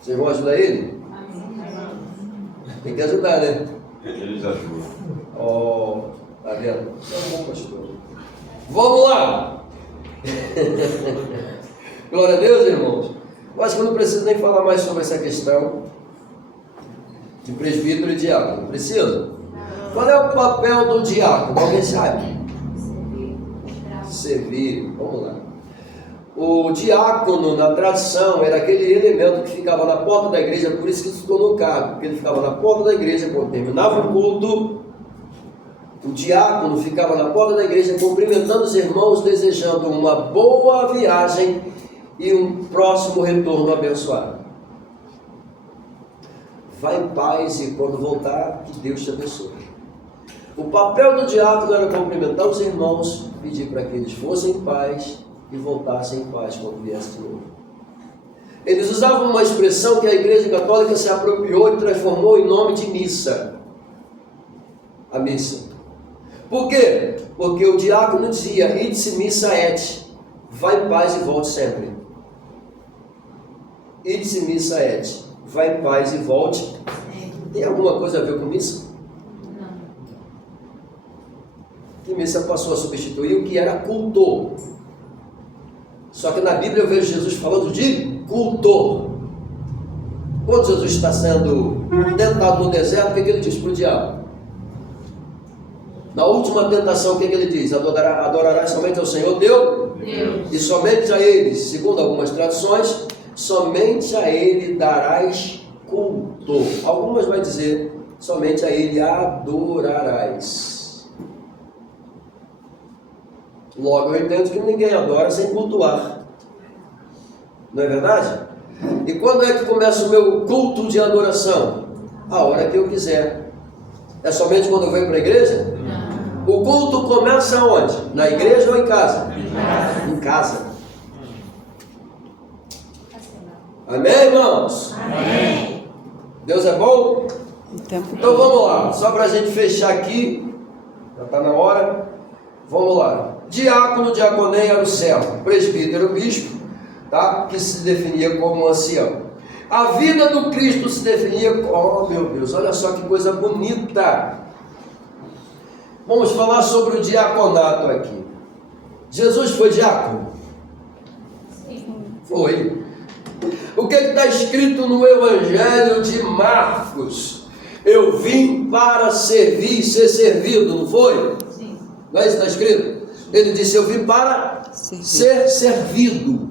Vocês vão ajudar ele? Amém. Tem que ajudar, né? Eles ajudam. Oh, tá vendo? Você é um bom pastor. Vamos lá! Glória a Deus, irmãos. Eu acho que eu não preciso nem falar mais sobre essa questão de presbítero e diácono. Precisa? Qual é o papel do diácono? Alguém sabe? Servir. Vamos lá. O diácono, na tradição, era aquele elemento que ficava na porta da igreja, por isso que se tornou cargo, porque ele ficava na porta da igreja quando terminava o culto. O diácono ficava na porta da igreja cumprimentando os irmãos, desejando uma boa viagem e um próximo retorno abençoado. Vai em paz e quando voltar, que Deus te abençoe. O papel do diácono era cumprimentar os irmãos, pedir para que eles fossem em paz e voltassem em paz quando viesse de novo. Eles usavam uma expressão que a Igreja Católica se apropriou e transformou em nome de missa. A missa. Por quê? Porque o diácono dizia, id missa et, vai em paz e volte sempre. Id missa et, vá em paz e volte. Tem alguma coisa a ver com missa? Não. Que missa passou a substituir o que era cultor. Só que na Bíblia eu vejo Jesus falando de cultor. Quando Jesus está sendo tentado no deserto, o que ele diz para o diabo? Na última tentação, o que ele diz? Adorarás somente ao Senhor teu Deus. E somente a Ele, segundo algumas traduções, somente a Ele darás culto. Algumas vai dizer, somente a Ele adorarás. Logo eu entendo que ninguém adora sem cultuar. Não é verdade? E quando é que começa o meu culto de adoração? A hora que eu quiser. É somente quando eu venho para a igreja? Não. O culto começa onde? Na igreja ou em casa? Em casa. Amém, irmãos? Amém. Deus é bom? O tempo Então vamos lá, só para a gente fechar aqui, já está na hora, vamos lá. Diácono, diaconeia era o servo, presbítero, bispo, tá? Que se definia como ancião. A vida do Cristo se definia como, oh meu Deus, olha só que coisa bonita. Vamos falar sobre o diaconato aqui. Jesus foi diácono? Sim. Foi. O que está escrito no Evangelho de Marcos? Eu vim para servir e ser servido, não foi? Sim. Não é isso que está escrito? Ele disse, eu vim para ser servido.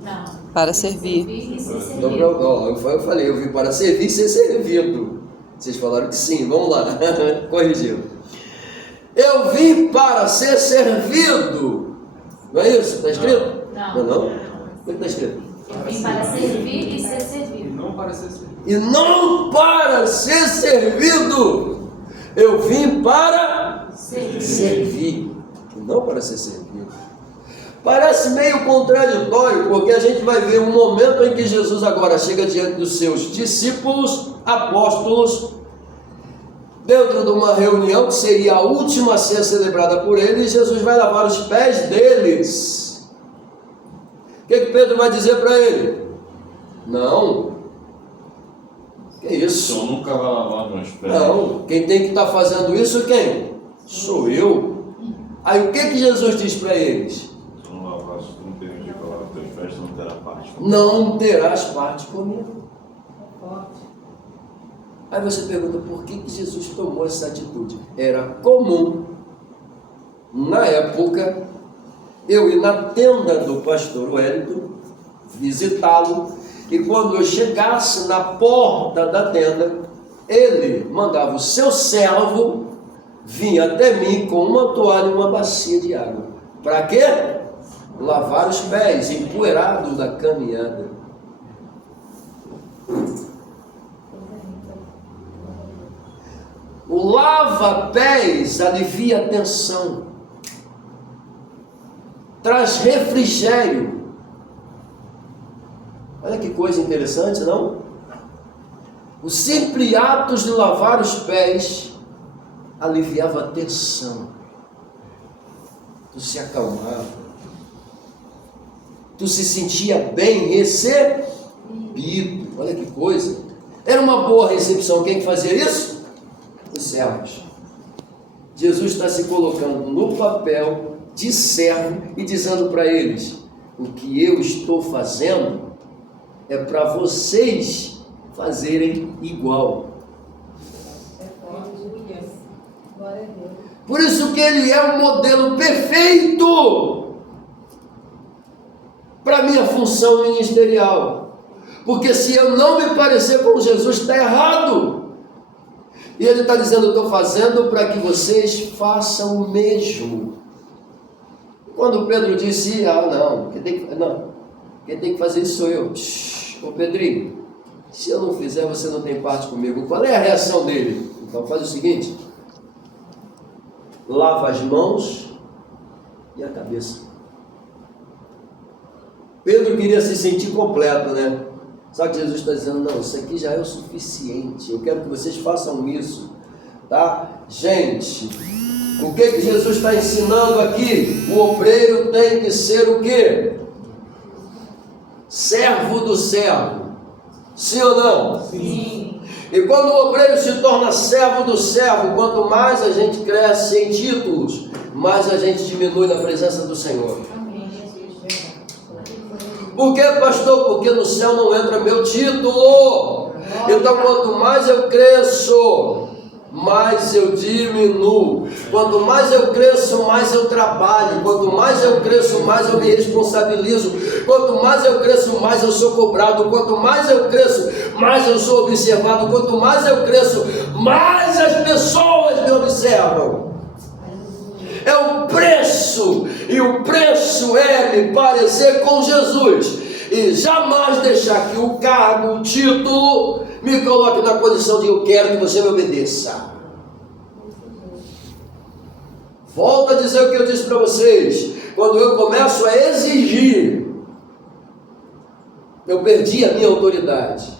Não. Para servir. Servir e ser Não, servido. não, eu falei, eu vim para servir e ser servido. Vocês falaram que sim, vamos lá, corrigiu. Eu vim para ser servido. Não é isso que está escrito? Não. Não? O que está escrito? Eu vim para servir e ser servido. Não para ser servido. E não para ser servido. Eu vim para servir, e não para ser servido. Parece meio contraditório, porque a gente vai ver um momento em que Jesus agora chega diante dos seus discípulos, apóstolos, dentro de uma reunião que seria a última a ser celebrada por ele, e Jesus vai lavar os pés deles. O que Pedro vai dizer para ele? Não. Que isso? Eu nunca vai lavar meus pés. Não. Quem tem que estar fazendo isso, quem? Sou eu. Aí o que Jesus diz para eles? Se eu não lavar, se tu não permitir que eu lave teus pés, tu não terá parte comigo. Não terás parte comigo. Aí você pergunta, por que Jesus tomou essa atitude? Era comum, na época, eu ir na tenda do pastor Wellington, visitá-lo, e quando eu chegasse na porta da tenda, ele mandava o seu servo vir até mim com uma toalha e uma bacia de água. Para quê? Lavar os pés, empoeirados da caminhada. O lava-pés alivia a tensão, traz refrigério. Olha que coisa interessante, não? O simples ato de lavar os pés aliviava a tensão. Tu se acalmava, tu se sentia bem recebido. Olha que coisa. Era uma boa recepção. Quem fazia isso? Os servos. Jesus está se colocando no papel de servo e dizendo para eles: o que eu estou fazendo é para vocês fazerem igual. Por isso que ele é o modelo perfeito para a minha função ministerial. Porque se eu não me parecer com Jesus, está errado. E ele está dizendo, eu estou fazendo para que vocês façam o mesmo. Quando Pedro disse, quem tem que fazer isso sou eu. Ô Pedrinho, se eu não fizer, você não tem parte comigo. Qual é a reação dele? Então faz o seguinte, lava as mãos e a cabeça. Pedro queria se sentir completo, né? Só que Jesus está dizendo, não, isso aqui já é o suficiente, eu quero que vocês façam isso, tá? Gente, o que Jesus está ensinando aqui? O obreiro tem que ser o quê? Servo do servo. Sim ou não? Sim. E quando o obreiro se torna servo do servo, quanto mais a gente cresce em títulos, mais a gente diminui na presença do Senhor. Por que, pastor? Porque no céu não entra meu título. Então, quanto mais eu cresço, mais eu diminuo. Quanto mais eu cresço, mais eu trabalho. Quanto mais eu cresço, mais eu me responsabilizo. Quanto mais eu cresço, mais eu sou cobrado. Quanto mais eu cresço, mais eu sou observado. Quanto mais eu cresço, mais as pessoas me observam. É o preço, e o preço é me parecer com Jesus e jamais deixar que o cargo, o título me coloque na posição de eu quero que você me obedeça. Volto a dizer o que eu disse para vocês: quando eu começo a exigir, eu perdi a minha autoridade.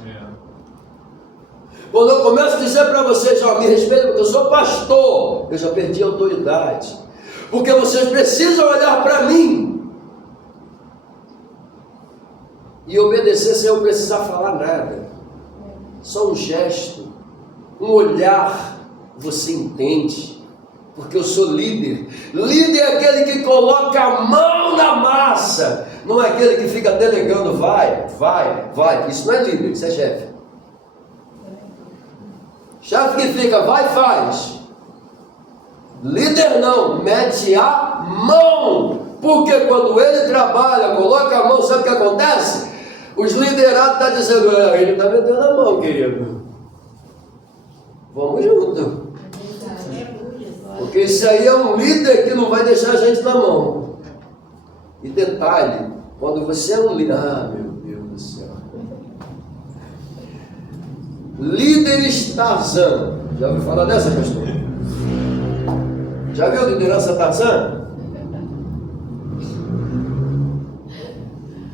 Quando eu começo a dizer para vocês, ó, me respeitem porque eu sou pastor, eu já perdi a autoridade. Porque vocês precisam olhar para mim e obedecer sem eu precisar falar nada. Só um gesto, um olhar, você entende. Porque eu sou líder. Líder é aquele que coloca a mão na massa. Não é aquele que fica delegando, vai. Isso não é líder, isso é chefe. Chefe que fica, vai, faz. Líder não, mete a mão. Porque quando ele trabalha, coloca a mão, sabe o que acontece? Os liderados estão dizendo, ele está metendo a mão, querido. Vamos junto. Porque isso aí é um líder que não vai deixar a gente na mão. E detalhe, quando você é um líder, meu Deus do céu. Líderes Tarzan. Já ouviu falar dessa, pastor? Já viu liderança Tarzan?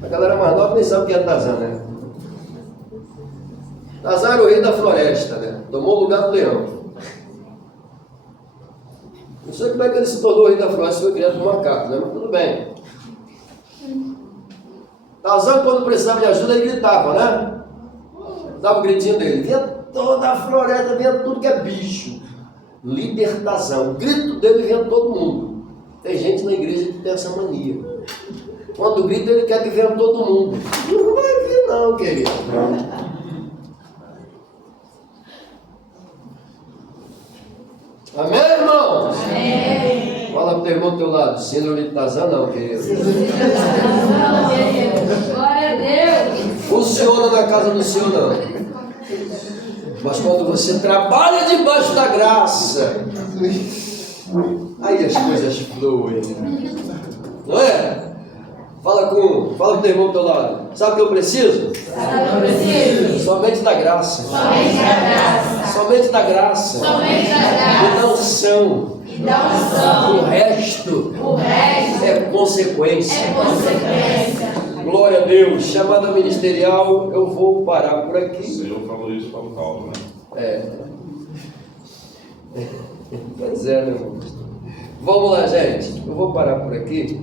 A galera mais nova nem sabe o que é Tarzan, né? Tarzan era o rei da floresta, né? Tomou o lugar do leão. Não sei como é que ele se tornou o rei da floresta, foi criado por macaco, né? Mas tudo bem. Tarzan, quando precisava de ajuda, ele gritava, né? Dava o gritinho dele. Vinha toda a floresta, vinha tudo que é bicho. Libertação. O grito dele vinha todo mundo. Tem gente na igreja que tem essa mania. Quando grita, ele quer que venha todo mundo. Não vai vir não, querido. Amém, irmão? Amém. Fala pro teu irmão do teu lado. Síndrome de Tarzan não, querido. Glória a Deus. Funciona na casa do Senhor não. Mas quando você trabalha debaixo da graça, aí as coisas fluem. Não é? Fala com o teu irmão do teu lado. Sabe o que eu preciso? Somente da graça. Somente da graça. E da unção. O resto é consequência. Glória a Deus. Chamada ministerial, eu vou parar por aqui. O Senhor falou isso para o Paulo, né? Pois é, meu irmão. Vamos lá, gente. Eu vou parar por aqui.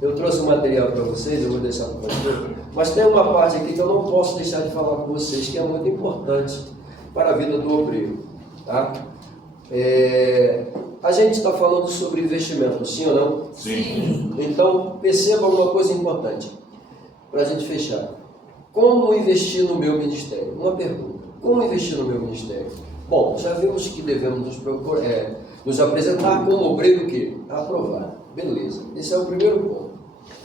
Eu trouxe um material para vocês, eu vou deixar para o pastor. Mas tem uma parte aqui que eu não posso deixar de falar com vocês, que é muito importante para a vida do obreiro. Tá? A gente está falando sobre investimento, sim ou não? Sim. Então, perceba uma coisa importante, para a gente fechar. Como investir no meu ministério? Uma pergunta. Como investir no meu ministério? Bom, já vimos que devemos nos apresentar como obreiro o quê? Aprovado. Beleza. Esse é o primeiro ponto.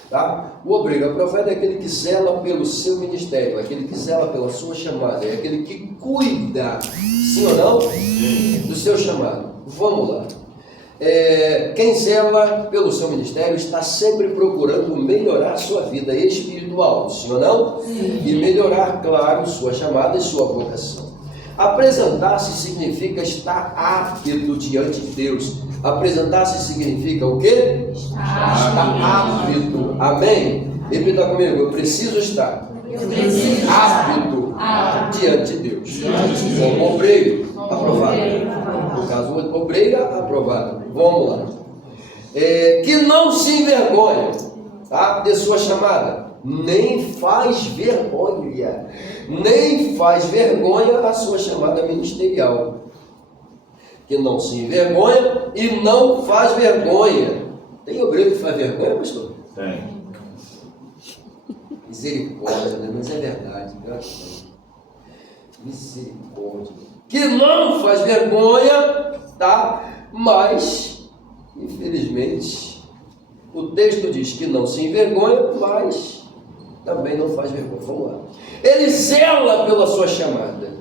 Tá? O obreiro aprovado é aquele que zela pelo seu ministério, é aquele que zela pela sua chamada, é aquele que cuida, sim ou não? Do seu chamado. Vamos lá. Quem zela pelo seu ministério está sempre procurando melhorar sua vida espiritual, sim ou não? Sim. E melhorar, claro, sua chamada e sua vocação. Apresentar-se significa estar apto diante de Deus. Apresentar-se significa o quê? Estar apto. Amém? Repita comigo, eu preciso estar apto diante de Deus. Como obreiro aprovado. No caso, obreira aprovada. Vamos lá. Que não se envergonhe, tá, de sua chamada. nem faz vergonha. Nem faz vergonha a sua chamada ministerial. Que não se envergonha e não faz vergonha. Tem obreiro que faz vergonha, pastor? Tem. Misericórdia, né? Mas é verdade. Misericórdia. Que não faz vergonha, tá? Mas, infelizmente, o texto diz que não se envergonha, mas também não faz vergonha. Vamos lá. Ele zela pela sua chamada.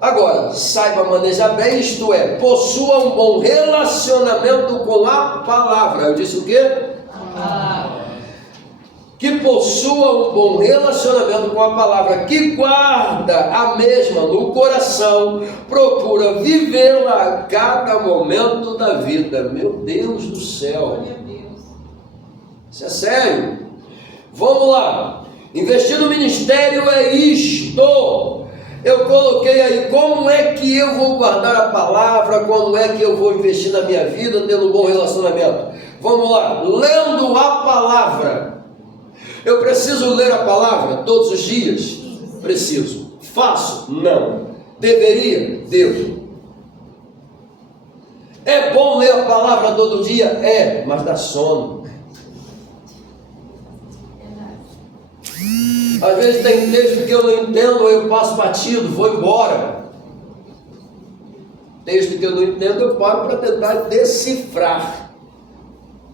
Agora, saiba manejar bem, isto é, possua um bom relacionamento com a palavra. Eu disse o quê? Que possua um bom relacionamento com a palavra, que guarda a mesma no coração, procura vivê-la a cada momento da vida. Meu Deus do céu! Isso é sério? Vamos lá. Investir no ministério é isto. Eu coloquei aí, como é que eu vou guardar a palavra, como é que eu vou investir na minha vida, tendo um bom relacionamento. Vamos lá, lendo a palavra. Eu preciso ler a palavra todos os dias? Preciso. Faço? Não. Deveria? Devo. É bom ler a palavra todo dia? É, mas dá sono. Às vezes tem texto que eu não entendo, eu passo batido, vou embora. Texto que eu não entendo, eu paro para tentar decifrar.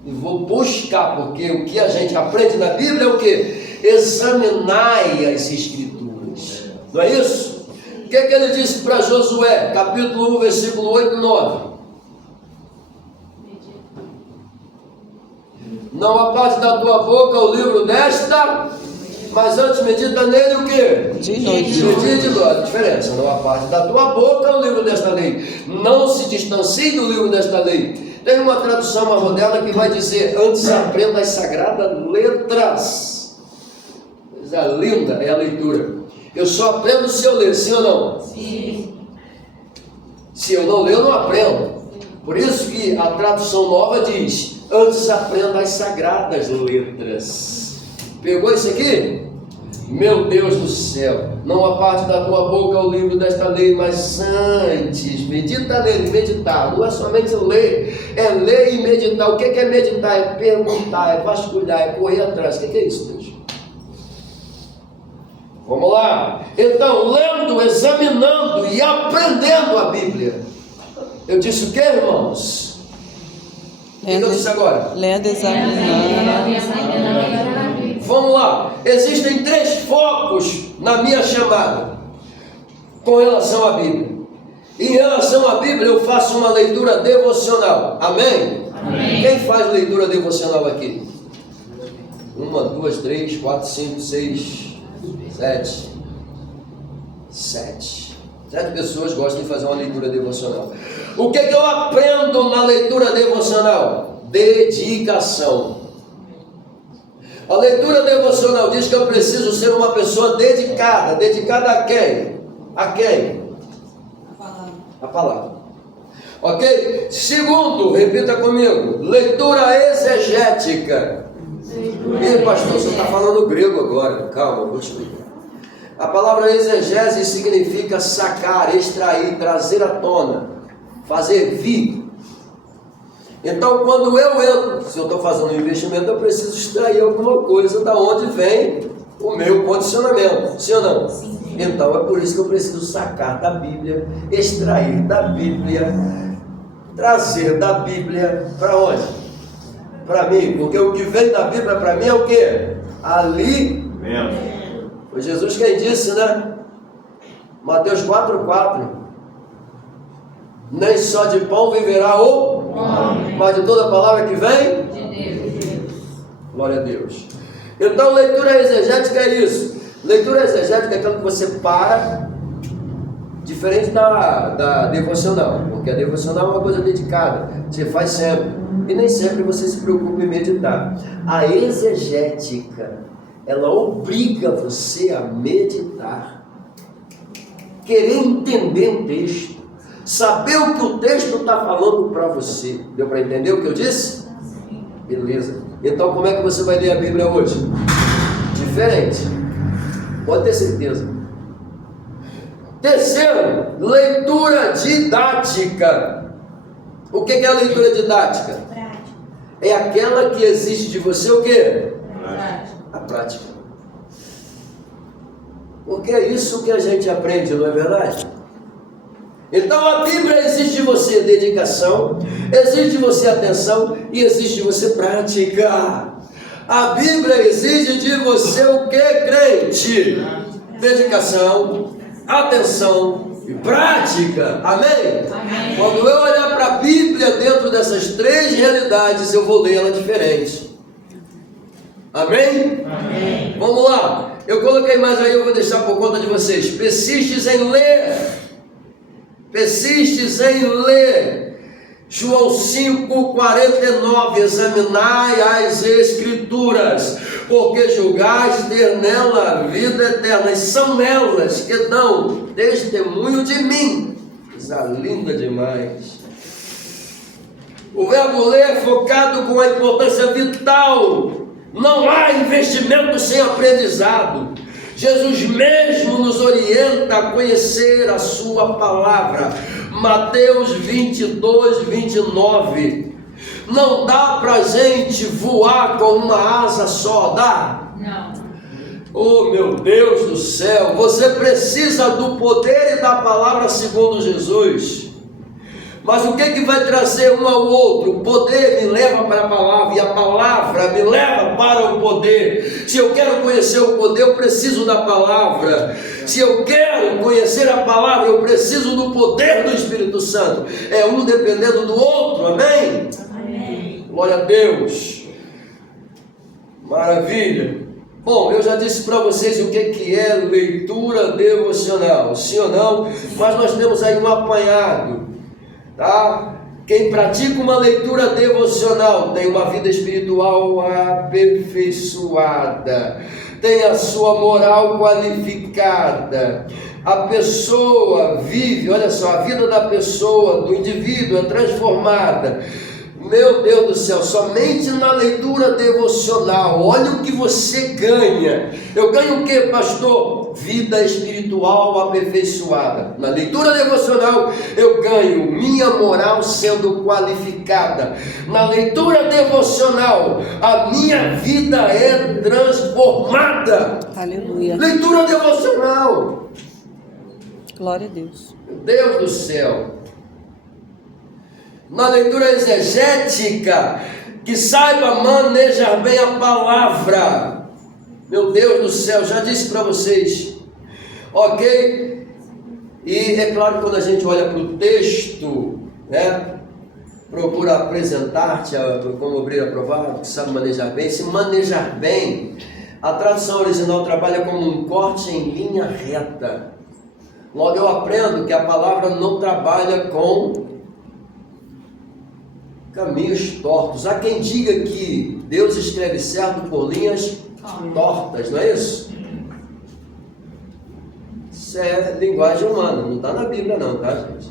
E vou buscar, porque o que a gente aprende na Bíblia é o quê? Examinai as Escrituras. Não é isso? O que ele disse para Josué? Capítulo 1, versículo 8 e 9. Não aparte da tua boca o livro desta... Mas antes medita nele o quê? De noite. De dia e de noite. A diferença. Não aparte da tua boca o livro desta lei. Não se distancie do livro desta lei. Tem uma tradução mais moderna que vai dizer: antes aprenda as sagradas letras. Coisa linda é a leitura. Eu só aprendo se eu ler, sim ou não? Sim. Se eu não ler, eu não aprendo. Por isso que a tradução nova diz: antes aprenda as sagradas letras. Pegou isso aqui? Meu Deus do céu, não aparte da tua boca o livro desta lei, mas antes, medita nele, meditar, não é somente ler, é ler e meditar. O que é meditar? É perguntar, é vasculhar, é correr atrás. O que é isso, Deus? Vamos lá, então, lendo, examinando e aprendendo a Bíblia. Eu disse o que, irmãos? O que eu disse agora? Lendo, examinando. Vamos lá, existem 3 focos na minha chamada com relação à Bíblia. Em relação à Bíblia, eu faço uma leitura devocional. Amém? Amém. Quem faz leitura devocional aqui? 1, 2, 3, 4, 5, 6, 7. 7 pessoas gostam de fazer uma leitura devocional. O que eu aprendo na leitura devocional? Dedicação. A leitura devocional diz que eu preciso ser uma pessoa dedicada. Dedicada a quem? A quem? A palavra. Ok? Segundo, repita comigo, leitura exegética. Ih, pastor, você está falando grego agora. Calma, eu vou te explicar. A palavra exegese significa sacar, extrair, trazer à tona, fazer vir. Então, quando eu entro, se eu estou fazendo um investimento, eu preciso extrair alguma coisa da onde vem o meu condicionamento, sim ou não? Sim. Então, é por isso que eu preciso sacar da Bíblia, extrair da Bíblia, trazer da Bíblia para onde? Para mim, porque o que vem da Bíblia para mim é o quê? Alimento. Foi Jesus quem disse, né? Mateus 4,4. Nem só de pão viverá o homem, mas de toda palavra que vem De Deus. Glória a Deus. Então, leitura exegética é isso. Leitura exegética é aquilo que você para, diferente da devocional, porque a devocional é uma coisa dedicada, você faz sempre, e nem sempre você se preocupa em meditar. A exegética, ela obriga você a meditar, querer entender o texto, saber o que o texto está falando para você. Deu para entender o que eu disse? Beleza. Então, como é que você vai ler a Bíblia hoje? diferente. Pode ter certeza. Terceiro, leitura didática. O que é a leitura didática? Prática. É aquela que exige de você o quê? Prática. A prática. Porque é isso que a gente aprende, não é verdade? Então a Bíblia exige de você dedicação, exige de você atenção e exige de você prática. A Bíblia exige de você o que, crente? Dedicação, atenção e prática. Amém? Amém. Quando eu olhar para a Bíblia dentro dessas três realidades, eu vou ler ela diferente. Amém? Amém. Vamos lá. Eu coloquei mais aí, eu vou deixar por conta de vocês. Persistes em ler. Persistes em ler. João 5,49. Examinai as Escrituras, porque julgais ter nela a vida eterna. E são elas que dão testemunho de mim. Coisa linda demais. O verbo ler é focado com a importância vital. Não há investimento sem aprendizado. Jesus mesmo nos orienta a conhecer a sua palavra. Mateus 22, 29. Não dá pra gente voar com uma asa só, dá? Não. Oh, meu Deus do céu, você precisa do poder e da palavra segundo Jesus. Mas o que vai trazer um ao outro? O poder me leva para a palavra e a palavra me leva para o poder. Se eu quero conhecer o poder, eu preciso da palavra. Se eu quero conhecer a palavra, eu preciso do poder do Espírito Santo. É um dependendo do outro, amém? Amém. Glória a Deus. Maravilha. Bom, eu já disse para vocês o que é leitura devocional, sim ou não? Mas nós temos aí um apanhado. Tá? Quem pratica uma leitura devocional tem uma vida espiritual aperfeiçoada, tem a sua moral qualificada. A pessoa vive, olha só, a vida da pessoa, do indivíduo é transformada. Meu Deus do céu, somente na leitura devocional, olha o que você ganha. Eu ganho o que, pastor? Vida espiritual aperfeiçoada. Na leitura devocional, eu ganho minha moral sendo qualificada. Na leitura devocional, a minha vida é transformada. Aleluia. Leitura devocional. Glória a Deus. Meu Deus do céu. Na leitura exegética, que saiba manejar bem a palavra. Meu Deus do céu, já disse para vocês, ok? E é claro que quando a gente olha para o texto, né, procura apresentar-te como obreiro aprovado, que sabe manejar bem. Se manejar bem, a tradução original trabalha como um corte em linha reta. Logo eu aprendo que a palavra não trabalha com caminhos tortos. Há quem diga que Deus escreve certo por linhas tortas, não é isso? Isso é linguagem humana, não está na Bíblia não, tá, gente?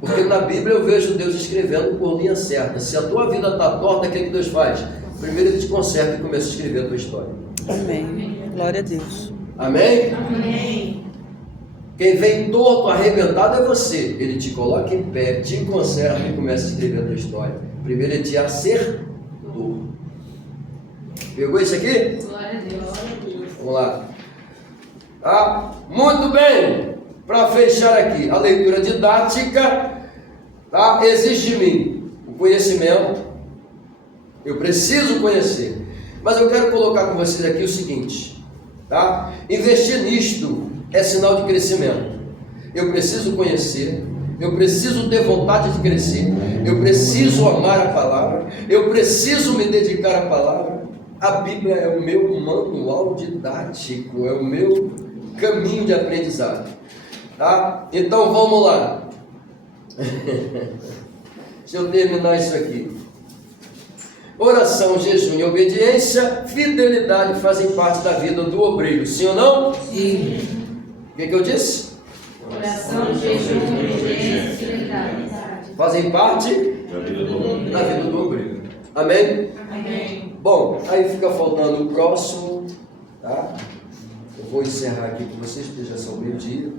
Porque na Bíblia eu vejo Deus escrevendo por linha certa. Se a tua vida está torta, o que Deus faz? Primeiro Ele te conserta e começa a escrever a tua história. Amém. Glória a Deus. Amém? Amém. Quem vem torto, arrebentado é você. Ele te coloca em pé, te conserta e começa a escrever a tua história. Primeiro Ele te acertou. Pegou isso aqui? Glória a Deus. Vamos lá. Ah, muito bem. Para fechar aqui, a leitura didática, tá? Exige de mim o conhecimento. Eu preciso conhecer. Mas eu quero colocar com vocês aqui o seguinte, tá? Investir nisto é sinal de crescimento. Eu preciso conhecer, eu preciso ter vontade de crescer, eu preciso amar a palavra, eu preciso me dedicar à palavra. A Bíblia é o meu manual didático, é o meu caminho de aprendizado, tá? Então vamos lá. Deixa eu terminar isso aqui. Oração, jejum e obediência, fidelidade fazem parte da vida do obreiro, sim ou não? Sim. O que eu disse? Oração, jejum, obediência e fidelidade. Fazem parte Da vida do homem. da vida do obreiro. Amém? Amém. Bom, aí fica faltando o próximo. Tá? Eu vou encerrar aqui com vocês, porque já são meio-dia.